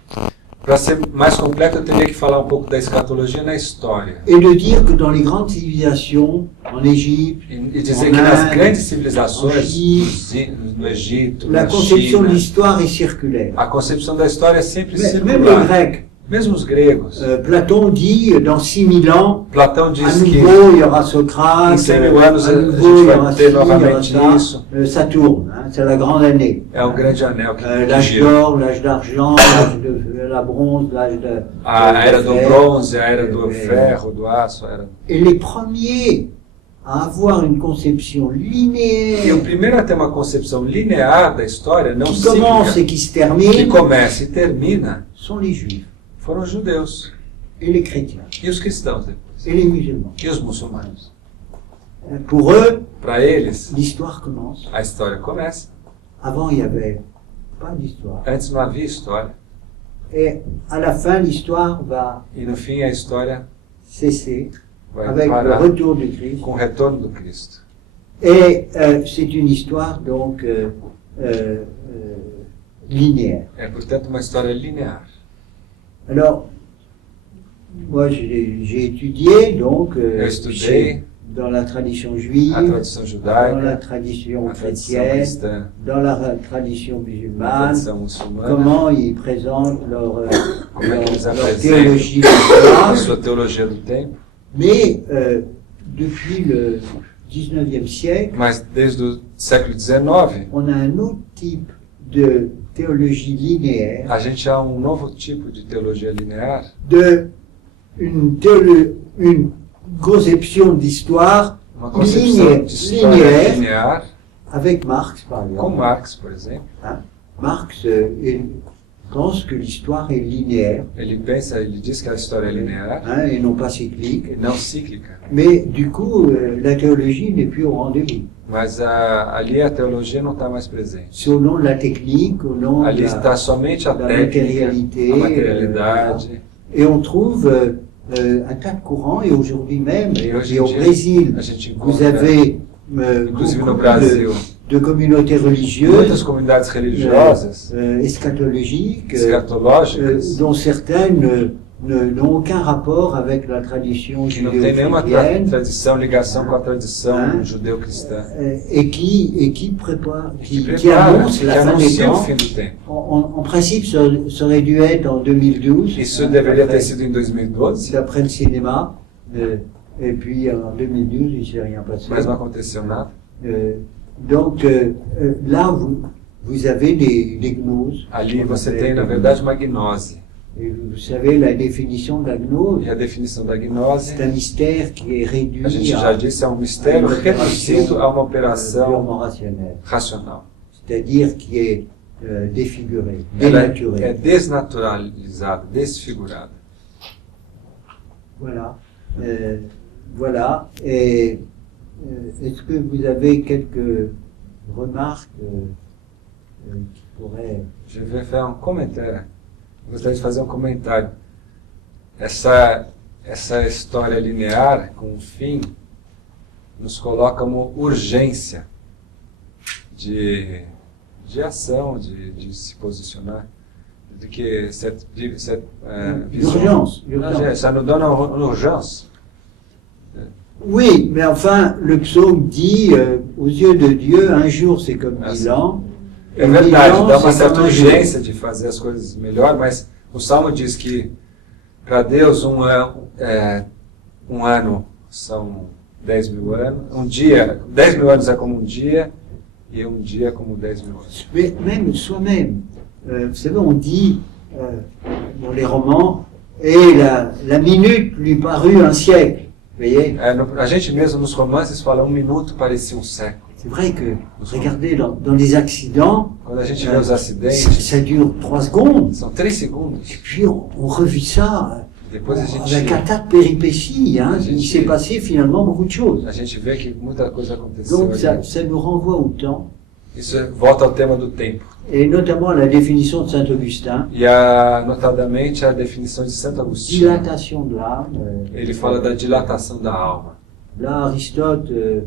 Para ser mais completo, eu teria que falar um pouco da escatologia na história. Et de dire que dans les grandes civilisations, en Égypte, E dizer que nas grandes civilizações, no Egito, la na conception de China, l'histoire est circulaire. a concepção da história é sempre Même les circular. Grecs, Mesmo os gregos. Platon dit dans 6000 ans, Platão à diz que nouveau il y aura Socrate, em 100.000 anos à a nouveau gente il y vai aura ter ci, il y aura novamente ça. isso. Ça tourne, hein, c'est la grande année. É o grande anel que L'âge gira. d'or, l'âge d'argent, l'âge de la bronze, l'âge de... A era do fer. bronze, a era do ferro, do aço, a era... Et les premiers à avoir une conception E o linéaire primeiro a ter uma concepção linear da história, não qui commence cíclica, et qui se que termine, começa e termina, sont les juifs foram os judeus. et les chrétiens E os cristãos depois. et les musulmans. E os muçulmanos. Pour eux, Para eles, l'histoire commence. a história começa. Avant, il n'y avait pas d'histoire. Antes não havia história. Et à la fin, l'histoire va E no fim a história cesser vai avec le parar retour du Christ. com o retorno do Cristo. Et c'est une histoire donc linéaire. É, portanto, uma história linear. Alors, moi j'ai étudié donc Eu estudei dans la tradition juive, a tradição dans la judaica, tradition a tradição chrétienne, cristã, dans la tradition a musulmane, tradição muçulmana, comment ils présentent leur como é que eles leur apresentam théologie a d'histoire. sua teologia do tempo. Mais depuis le 19e siècle, Mas desde o século XIX, on a un autre type de théologie linéaire, a gente há um novo tipo de teologia linear, une conception d'histoire uma concepção de história linéaire, linear, avec Marx par com exemple. Marx, por exemplo. Hein? Marx pense que l'histoire est linéaire, Ele pensa, ele diz que a história é linear hein, et non pas cyclique. e não cíclica. Mais du coup, la théologie n'est plus au rendez-vous. Mas ali a teologia não está mais presente. C'est au nom de la technique, au nom Ali de está somente a da técnica, matérialité. a materialidade. Et on trouve un tas de courants, et aujourd'hui même, E hoje et em au dia, Brésil, a gente vous encontra, avez inclusive no beaucoup Brasil, de communautés religieuses, muitas comunidades religiosas, eschatologiques, escatológicas, dont certaines n'ont aucun rapport avec la tradition que não tem nenhuma judéo-chrétienne, tradição, ligação com a tradição Hein? judeu-cristã, et qui prépare, que qui prepara, annonce que la fin des anuncia o temps. fim do tempo. En principe, ça aurait dû être en 2012, Isso deveria ter sido em 2012, d'après le cinéma, et puis en 2012, il ne s'est rien passé. mas não aconteceu nada. Donc là, vous avez des gnoses. Ali você tem, na verdade, uma gnose. Et vous savez, la définition de la gnose, E a definição da gnose, c'est un mystère qui est réduit a gente já disse, é um mistério reduzido a uma operação purement rationnelle, racional. c'est-à-dire qui est défigurée, Ela dénaturée. é desnaturalizada, desfigurada. Voilà. Voilà. Et est-ce que vous avez quelques remarques qui pourraient... Je vais faire um comentário. Gostaria de fazer um comentário. Essa história linear, com o fim, nos coloca uma urgência de ação, de se posicionar, de que cette vision, ça nous donne une urgence. Oui, mais enfin, le psaume dit, aux yeux de Dieu, un jour c'est comme 1000 ans. É verdade, dá uma certa urgência de fazer as coisas melhor, mas o Salmo diz que para Deus um ano são 10.000 anos, 10.000 anos é como um dia, et un dia como 10 000 anos. Mais même soi-même, vous savez, on dit dans les romans, et la minute lui parut un siècle. Voyez? A gente mesmo nos romances fala minuto parecia século. C'est vrai que, regardez, dans les accidents, Quando a gente vê os acidentes, ça dure 3 secondes. são 3 segundos. Et puis on revit ça Depois a avec un gente, tas de péripéties. Hein. Gente- Il s'est passé finalement beaucoup de choses. a gente vê que muita coisa aconteceu Donc ça, ali. ça nous renvoie au temps, Isso volta ao tema do tempo. et notamment à la définition de Saint Augustin, E notadamente a definição de Santo Agostinho. dilatation de l'âme. Ele fala da dilatação da alma. Là, Aristote,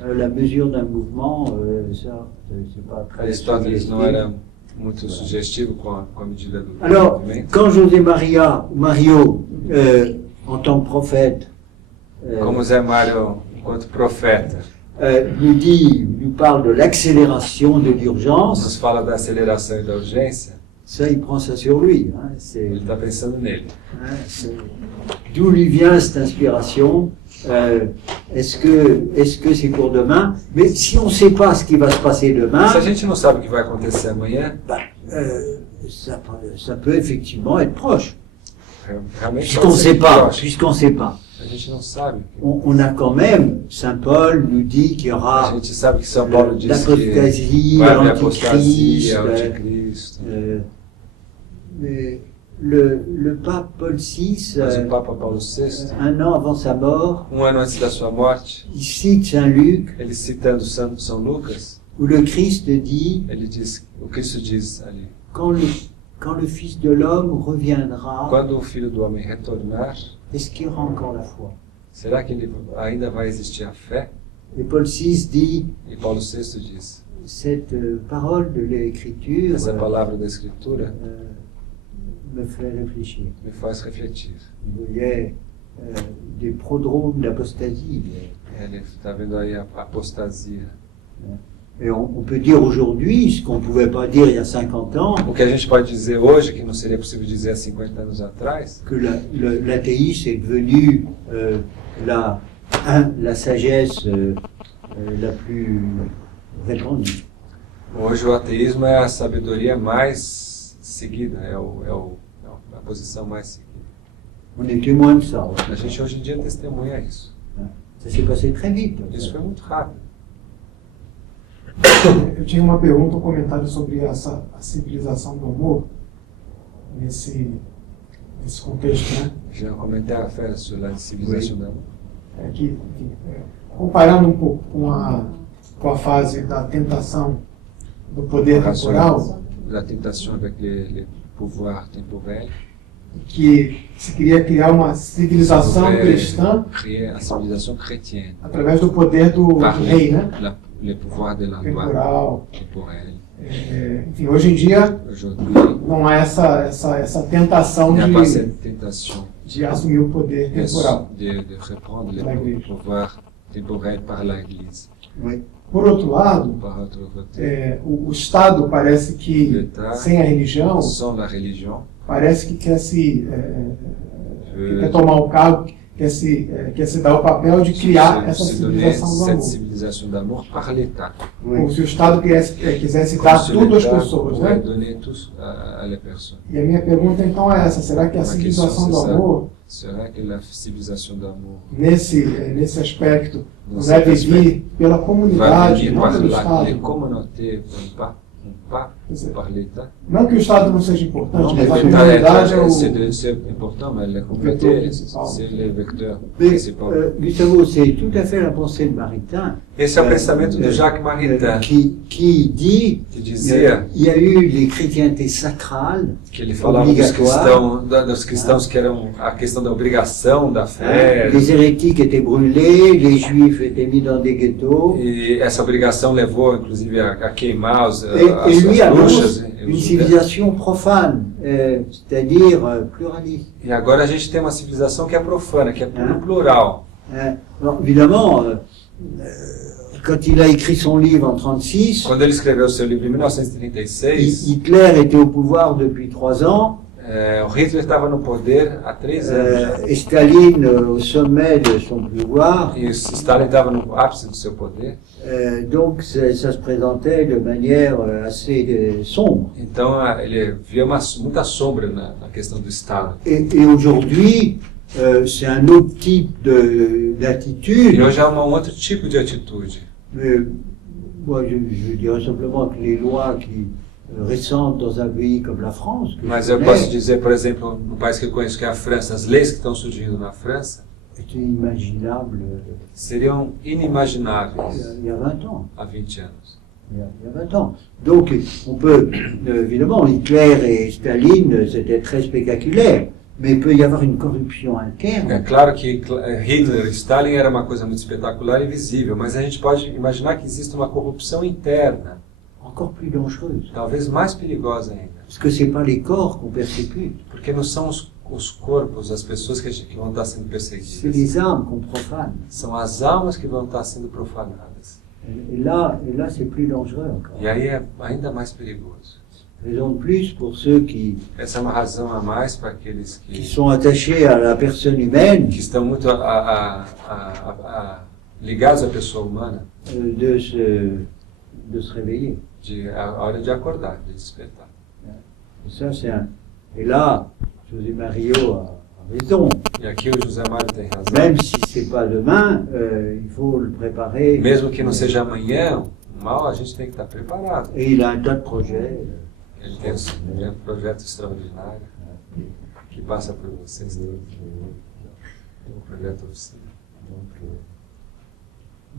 la mesure d'un mouvement, ça, c'est pas très Aristóteles não suggestif. era muito sugestivo com a medida do Alors, movimento. quand José Mario, en tant que prophète, Como Zé Mário, enquanto profeta, nous parle de l'accélération de l'urgence, nos fala da aceleração e da urgência, ça, il prend ça sur lui. Hein, ele está pensando nele. D'où lui vient cette inspiration? Est-ce que c'est pour demain? Mais si on ne sait pas ce qui va se passer demain, Se a gente não sabe o que vai acontecer amanhã, ça peut effectivement être proche. realmente Puisqu'on ne pode ser sait pas, próximo. puisqu'on ne sait pas. A gente não sabe. On a quand même, Saint Paul nous dit qu'il y A aura gente sabe que São Paulo diz que l'apostasie, vai haver l'antichrist. apostasia, anticristo. Mais le pape Paul VI, Mas o Papa Paulo VI, un an avant sa mort, ano antes da sua morte, il cite Saint Luc, ele citando São Lucas, où le Christ dit, ele diz, o Cristo diz ali, quand le Fils de l'homme reviendra, quando o Filho do Homem retornar, est-ce qu'il y aura encore la foi? será que ainda vai existir a fé? Et Paul VI dit, E Paulo VI diz, cette parole de l'Écriture essa palavra da Escritura me fait réfléchir. me faz refletir. Il y a des prodromes d'apostasie. Ele está vendo aí a apostasia. Et on peut dire aujourd'hui, ce qu'on ne pouvait pas dire il y a 50 ans, O que a gente pode dizer hoje, que não seria possível dizer há 50 anos atrás, que l'athéisme est devenu la sagesse la plus répandue. hoje o ateísmo é a sabedoria mais seguida, é a posição mais seguida. On est témoin de ça. A gente hoje em dia testemunha isso. Ça s'est passé très vite. Isso foi muito rápido. Eu tinha uma pergunta, um comentário sobre a civilização do amor nesse contexto, né? J'ai un commentaire à faire sur la civilisation d'amour. Comparando um pouco com a fase da tentação do poder temporal, La tentation avec les pouvoirs temporels. que se queria criar uma civilização cristã Créer une civilisation chrétienne. através do poder do rei, né? Les pouvoirs de la loi Temporal. temporelle. Enfim, hoje em dia Aujourd'hui, não há essa tentação il n'y a pas cette tentation de assumir o poder temporal. de reprendre les pouvoirs temporels par l'Église. Oui. Por outro lado, Par autre côté, o Estado parece que, l'État, sem a religião, sans la religion, parece que quer tomar o cargo, quer se dar o papel de criar essa se donner civilização do cette amor. civilisation d'amour par l'État. Como se o Estado quisesse Comme dar si tudo às l'État pessoas, pourrait né? donner tous à les personnes. E a minha pergunta então é essa: será que a Ma question, civilização c'est do ça. amor, Serait que la civilisation d'amour nesse aspecto, não Nesse deve aspecto, vir pela va comunidade, venir não par pelo les Estado? communautés, pas par l'État? Não que o Estado não seja importante, Não, mas a mas comunidade é o. C'est important, mais la communauté, principal. c'est le vecteur Mais, principal. Gustavo, c'est tout à fait la pensée de Maritain. Esse é o pensamento do Jacques Maritain, Qui dit que dizia il y a eu les chrétientés sacrales, que ele falava dos cristãos que eram a questão da obrigação, da fé, les hérétiques étaient brûlés, les juifs étaient mis dans des ghettos, e essa obrigação levou inclusive a queimar as et lui bruxas. annonce une civilisation profane, c'est-à-dire pluraliste. E agora a gente tem uma civilização que é profana, que é plural. Alors, évidemment, quand il a écrit son livre en 1936, Quando ele escreveu seu livro em 1936, Hitler était au pouvoir depuis 3 ans, o Hitler estava no poder há 3 anos já. et Staline au sommet de son pouvoir. E Stalin estava no ápice do seu poder. Donc ça se présentait de manière assez sombre. Então ele via muita sombra na questão do Estado. Et aujourd'hui, c'est un autre type d'attitude. E hoje há um outro tipo de atitude. Moi, je dirais simplement que les lois récentes dans un pays comme la France... Mas eu posso dizer, por exemplo, no país que eu conheço, que é a França, as leis que estão surgindo na França étaient inimaginables seriam inimagináveis il y a 20 ans. há 20 anos. Il y a 20 ans. Donc, on peut, évidemment, Hitler et Staline, c'était très spectaculaire, mais il peut y avoir une corruption interne. É claro que Hitler e Stalin era uma coisa muito espetacular e visível, mas a gente pode imaginar que existe uma corrupção interna, Encore plus dangereuse. talvez mais perigosa ainda. Parce que c'est pas les corps qu'on persécute, Porque não são os corpos, as pessoas que vão estar sendo c'est perseguidas. les âmes qu'on profane. São as almas que vão estar sendo profanadas. Et là c'est plus dangereux encore. E aí é ainda mais perigoso. Raison de plus pour ceux qui Essa é uma razão a mais para aqueles que sont attachés à la personne humaine, estão muito ligados à pessoa humana, de se réveiller. a hora de acordar, de despertar. Et ça, et là, José Mario a raison. E aqui o José Mário tem razão. Même si c'est pas demain, il faut le préparer. Mesmo que não seja amanhã, mal a gente tem que estar preparado. Et il a un tas de projets. Ele tem um projeto extraordinário que passa por vocês todos. O projeto oficina.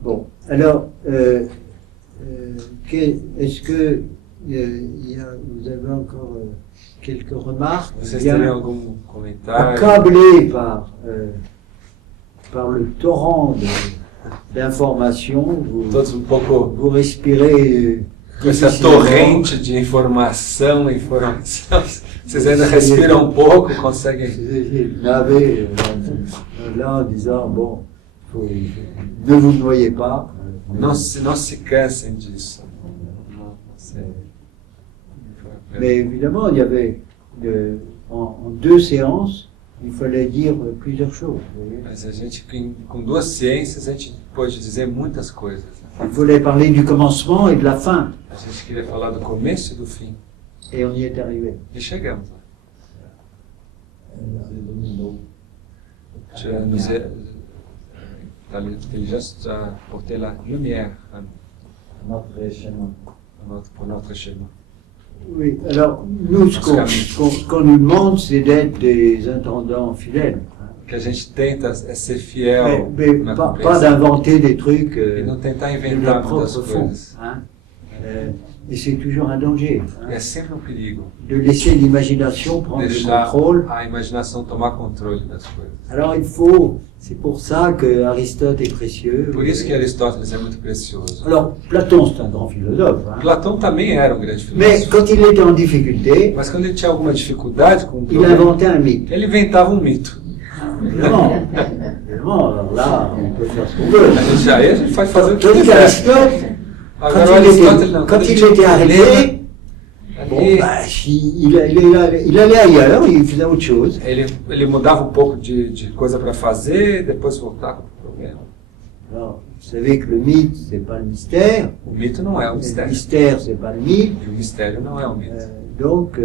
Bon, alors, est-ce que vous avez encore quelques remarques? Vocês Bien, teriam algum comentário? accablé par le torrent d'informations, Todos um pouco vous respirez com essa torrente de informação, vocês ainda respiram um pouco, conseguem... naver là en disant, bon, ne vous noyez pas. Não se cansem disso. Mais évidemment, il y avait, en 2 séances, il fallait dire plusieurs choses. Vous voyez. Mas a gente, com 2 ciências, a gente pode dizer muitas coisas. Il fallait parler du commencement et de la fin. A gente queria falar do começo e do fim. Et on y est arrivé. E chegamos lá. L'intelligence a porté la lumière à pour notre chemin. Oui, alors, nous, ce qu'on nous demande, c'est d'être des intendants fidèles. O que a gente tenta é ser fiel Mais na pas compreensão d'inventer des trucs e não tentar de inventar leur muitas propre fond. coisas. Hein. Et c'est toujours un danger. Hein. É sempre um perigo De laisser l'imagination prendre le deixar contrôle. a imaginação tomar controle das coisas. Alors c'est pour ça que Aristote est précieux. Por isso que Aristóteles é muito precioso. Alors, Platon, c'est un grand philosophe. Hein. Platão também era um grande Mais filósofo. quand il était en difficulté, Mas quando ele tinha alguma dificuldade com o il problema, inventait un mythe. ele inventava um mito. Évidemment, alors là, on peut faire ce qu'on veut. Aí a gente pode fazer o que Tandis quiser. qu'Aristote, Agora o Aristóteles não. quand Quando il ele tinha était um arrivé, problema, bon, ele- bah, il allait ailleurs, il faisait autre chose. Ele mudava um pouco de coisa para fazer, depois voltava para o problema. Alors, vous savez que le mythe, c'est pas le mystère. O mito não é um Le mistério. mystère, c'est pas le mythe. E o mistério não é um mito. Donc,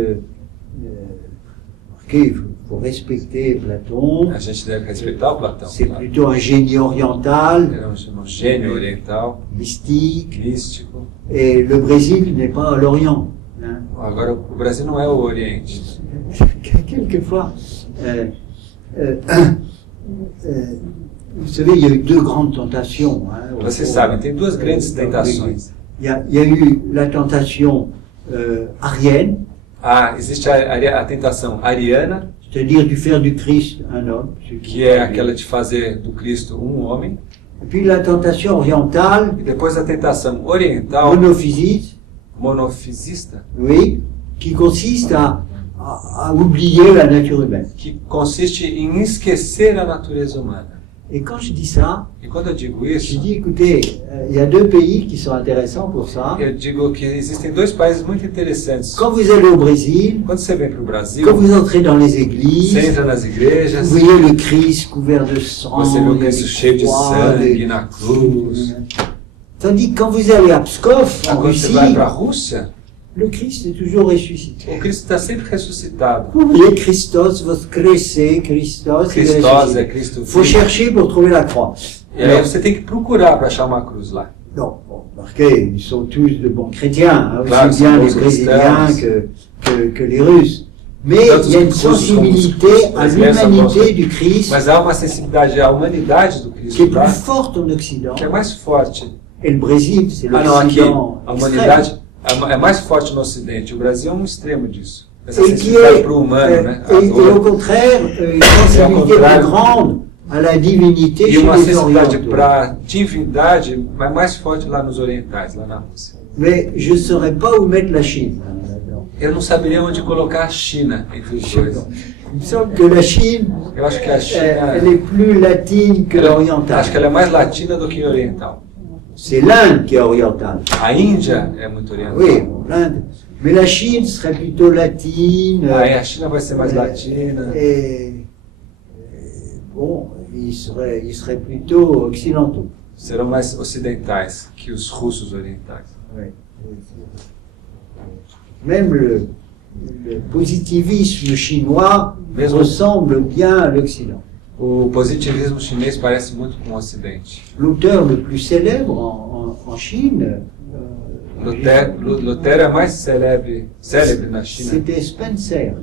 il faut respecter Platon. A gente deve respeitar o Platão. C'est Claro. plutôt un génie oriental, Ele é um gênio oriental, mystique. místico. Et le Brésil n'est pas l'Orient. Hein. Agora, o Brasil não é o Oriente. Quelquefois, vous savez, il y a eu 2 grandes tentations. Hein, Vocês sabem, tem 2 grandes tentações. Il y a eu la tentation arienne, Existe a tentação ariana, c'est-à-dire de faire du Christ un homme. que é aquela de fazer do Cristo um homem. Et puis la tentation orientale, E depois a tentação oriental, monophysiste, monofisista, oui, qui consiste à oublier la nature humaine. que consiste em esquecer a natureza humana. Et quand je dis ça, E quando eu digo je isso, dis, écoutez, il y a 2 pays qui sont intéressants pour ça. eu digo que existem 2 países muito interessantes. Quand vous allez au Brésil, Quando você vem para o Brasil, quand vous entrez dans les églises, você entra nas igrejas, vous voyez le Christ couvert de sang, você vê o il y a Cristo des cheio de croix, sangue des- na cruz. Tandis que quand vous allez à Pskov, en Quando você Russie, vai para a Rússia, le Christ est toujours ressuscité. o Cristo está sempre ressuscitado. Vous voyez Christos, Voskresé, Christos, il est Christos é ressuscité. Cristo Il faut vivo. chercher pour trouver la croix. E aí você tem que procurar para achar uma cruz lá. Non, bon, remarquez, ils sont tous de bons chrétiens, hein, Claro, aussi bien são les bons Brésiliens cristãos. que les Russes. Mais Tanto il y a os une russos sensibilité como os à brasileiros são bons. l'humanité du Christ Mas há uma sensibilidade à humanidade do qui Cristo est lá, plus forte en Occident. que é mais forte. Et le Brésil, c'est Ah não, aqui, l'Occident a extrême. humanidade é mais forte no Ocidente. O Brasil é um extremo disso. Essa Et qui sensibilidade est, para o humano, né? A et dor. au contraire, une sensibilité plus grande à la divinité E chez uma les sensibilidade orientaux. para a divindade mas mais forte lá nos orientais, lá na Rússia. Mais je ne saurais pas où mettre la Chine. là-dedans. Eu não saberia onde colocar a China entre os dois. Il me semble que la Chine, Eu acho que a China, elle est plus latine que l'orientale. acho que ela é mais latina do que oriental. C'est l'Inde qui est orientale. A Índia é muito oriental. Oui, l'Inde. Mais la Chine serait plutôt latine. Aí a China vai ser mais latina. Bon, ils seraient plutôt occidentaux. Serão mais ocidentais que os russos orientais. Oui. Même le positivisme chinois Mesmo- ressemble bien à l'Occident. O positivismo chinês parece muito com o Ocidente. L'auteur le plus célèbre en Chine, Lutero é mais célebre na China. c'était Spencer.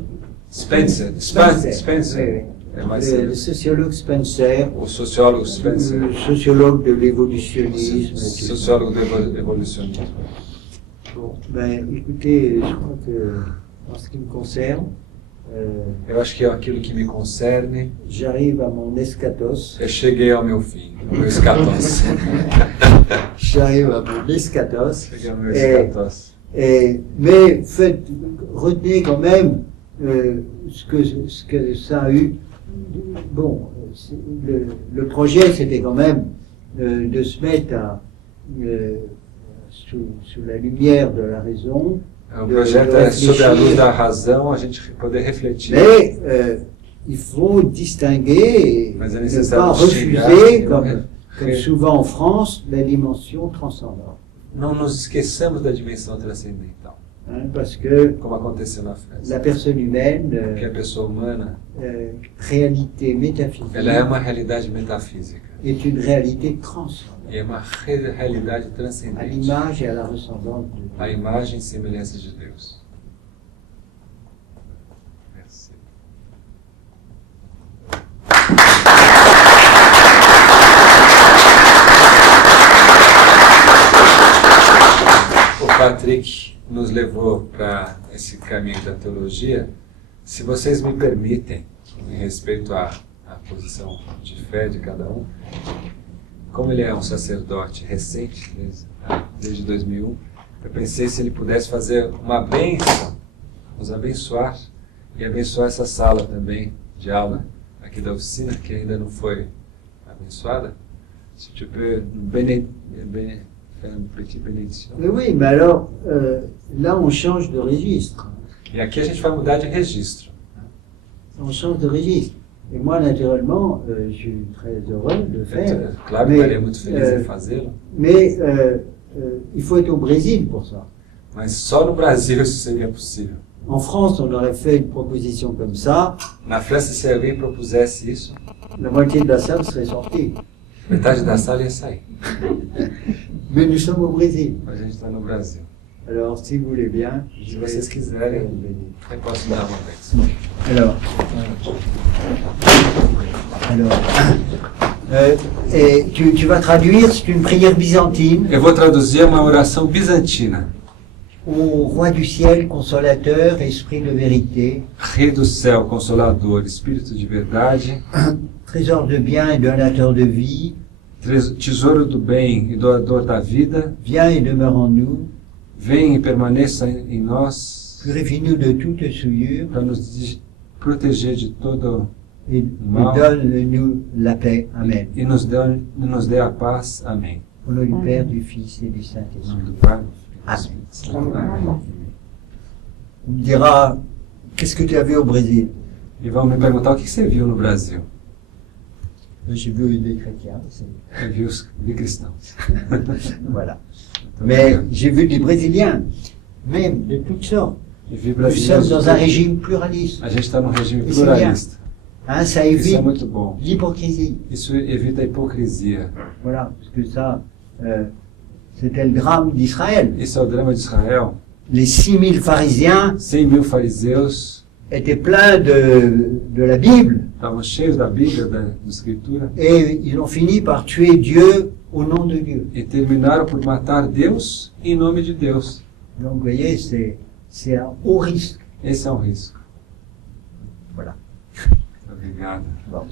Spencer. Oui, É mais le célebre. sociologue Spencer, O sociólogo Spencer. le sociologue de l'évolutionnisme. Sociólogo do evolucionismo. Bon, ben, écoutez, je crois que en ce qui me concerne, Eu acho que é aquilo que me concerne. j'arrive à mon eschatos. Eu cheguei ao meu fim, ao meu escatos. J'arrive à mon eschatos. Cheguei ao meu É. escatos. Mais retenez quand même ce que ça a eu. Bon, le projet, c'était quand même de se mettre sous la lumière de la raison. O projeto é sobre a luz da razão, a gente poder refletir. Mais il faut distinguer et Mais é ne necessário pas distinguir, refuser, e comme souvent en France, la dimension transcendante. não nos esqueçamos da dimensão transcendental, Hein, parce que como aconteceu na França. la personne humaine, Porque a pessoa humana, réalité métaphysique, ela é uma realidade metafísica est une réalité transcendante, e é uma realidade à transcendente, l'image et à la ressemblance de Dieu. a imagem e semelhança de Deus. Merci. O Patrick nos levou para esse caminho da teologia. Se vocês me permitem, em respeito à posição de fé de cada um, como ele é um sacerdote recente, desde 2001, eu pensei se ele pudesse fazer uma bênção, nos abençoar e abençoar essa sala também de aula aqui da oficina, que ainda não foi abençoada. Se tu peux faire une petite bénédiction. Mais oui, mais alors, là, on change de registre. E aqui a gente vai mudar de registro. On change de registre. Et moi, naturellement, je suis très heureux de le faire. Claro que estaria muito feliz em fazê-lo, Mais il faut être au Brésil pour ça. mas só no Brasil isso seria possível. En France, on aurait fait une proposition comme ça, Na França, se alguém propusesse isso, la moitié de la salle serait sortie. metade da sala ia sair. Mais nous sommes au Brésil. Mas a gente está no Brasil. Alors, si vous voulez bien, Se vocês quiserem, bénir. eu posso dar uma bênção. Alors, et tu vas traduire, c'est une prière byzantine. Eu vou traduzir uma oração bizantina. Ô roi du ciel, consolateur, esprit de vérité, Rei do céu, consolador, espírito de verdade, trésor de bien et donateur de vie, tesouro do bem e doador da vida, viens et demeure en nous, vem e permaneça em nós purifie-nous de toute souillure para nos proteger de todo et mal donne-nous la paix. Amen. e nos dê a paz. Amém. Au nom du Père, du Fils et du Em Saint-Esprit. nome do Pai. Amen. Amém. On me dira, qu'est-ce que tu as vu au Brésil? E vão me perguntar o que você viu no Brasil. J'ai vu des chrétiens, Eu vi cristãos. voilà. Mais j'ai vu des Brésiliens, même de toutes sortes. E vi Nous sommes brasileiros. dans un régime pluraliste. A gente está num regime Isso é pluralista. Hein, ça Isso évite é muito bom. l'hypocrisie. Isso evita a hipocrisia. Voilà, parce que ça, C'était le drame d'Israël. Esse é o drama de Israel. Les 6000 pharisiens 100.000 fariseus étaient pleins de la Bible estavam cheios da Bíblia, da Escritura, et ils ont fini par tuer Dieu au nom de Dieu. e terminaram por matar Deus em nome de Deus. Donc vous voyez, c'est un haut risque. Esse é um risco. Voilà. Obrigado. Bon.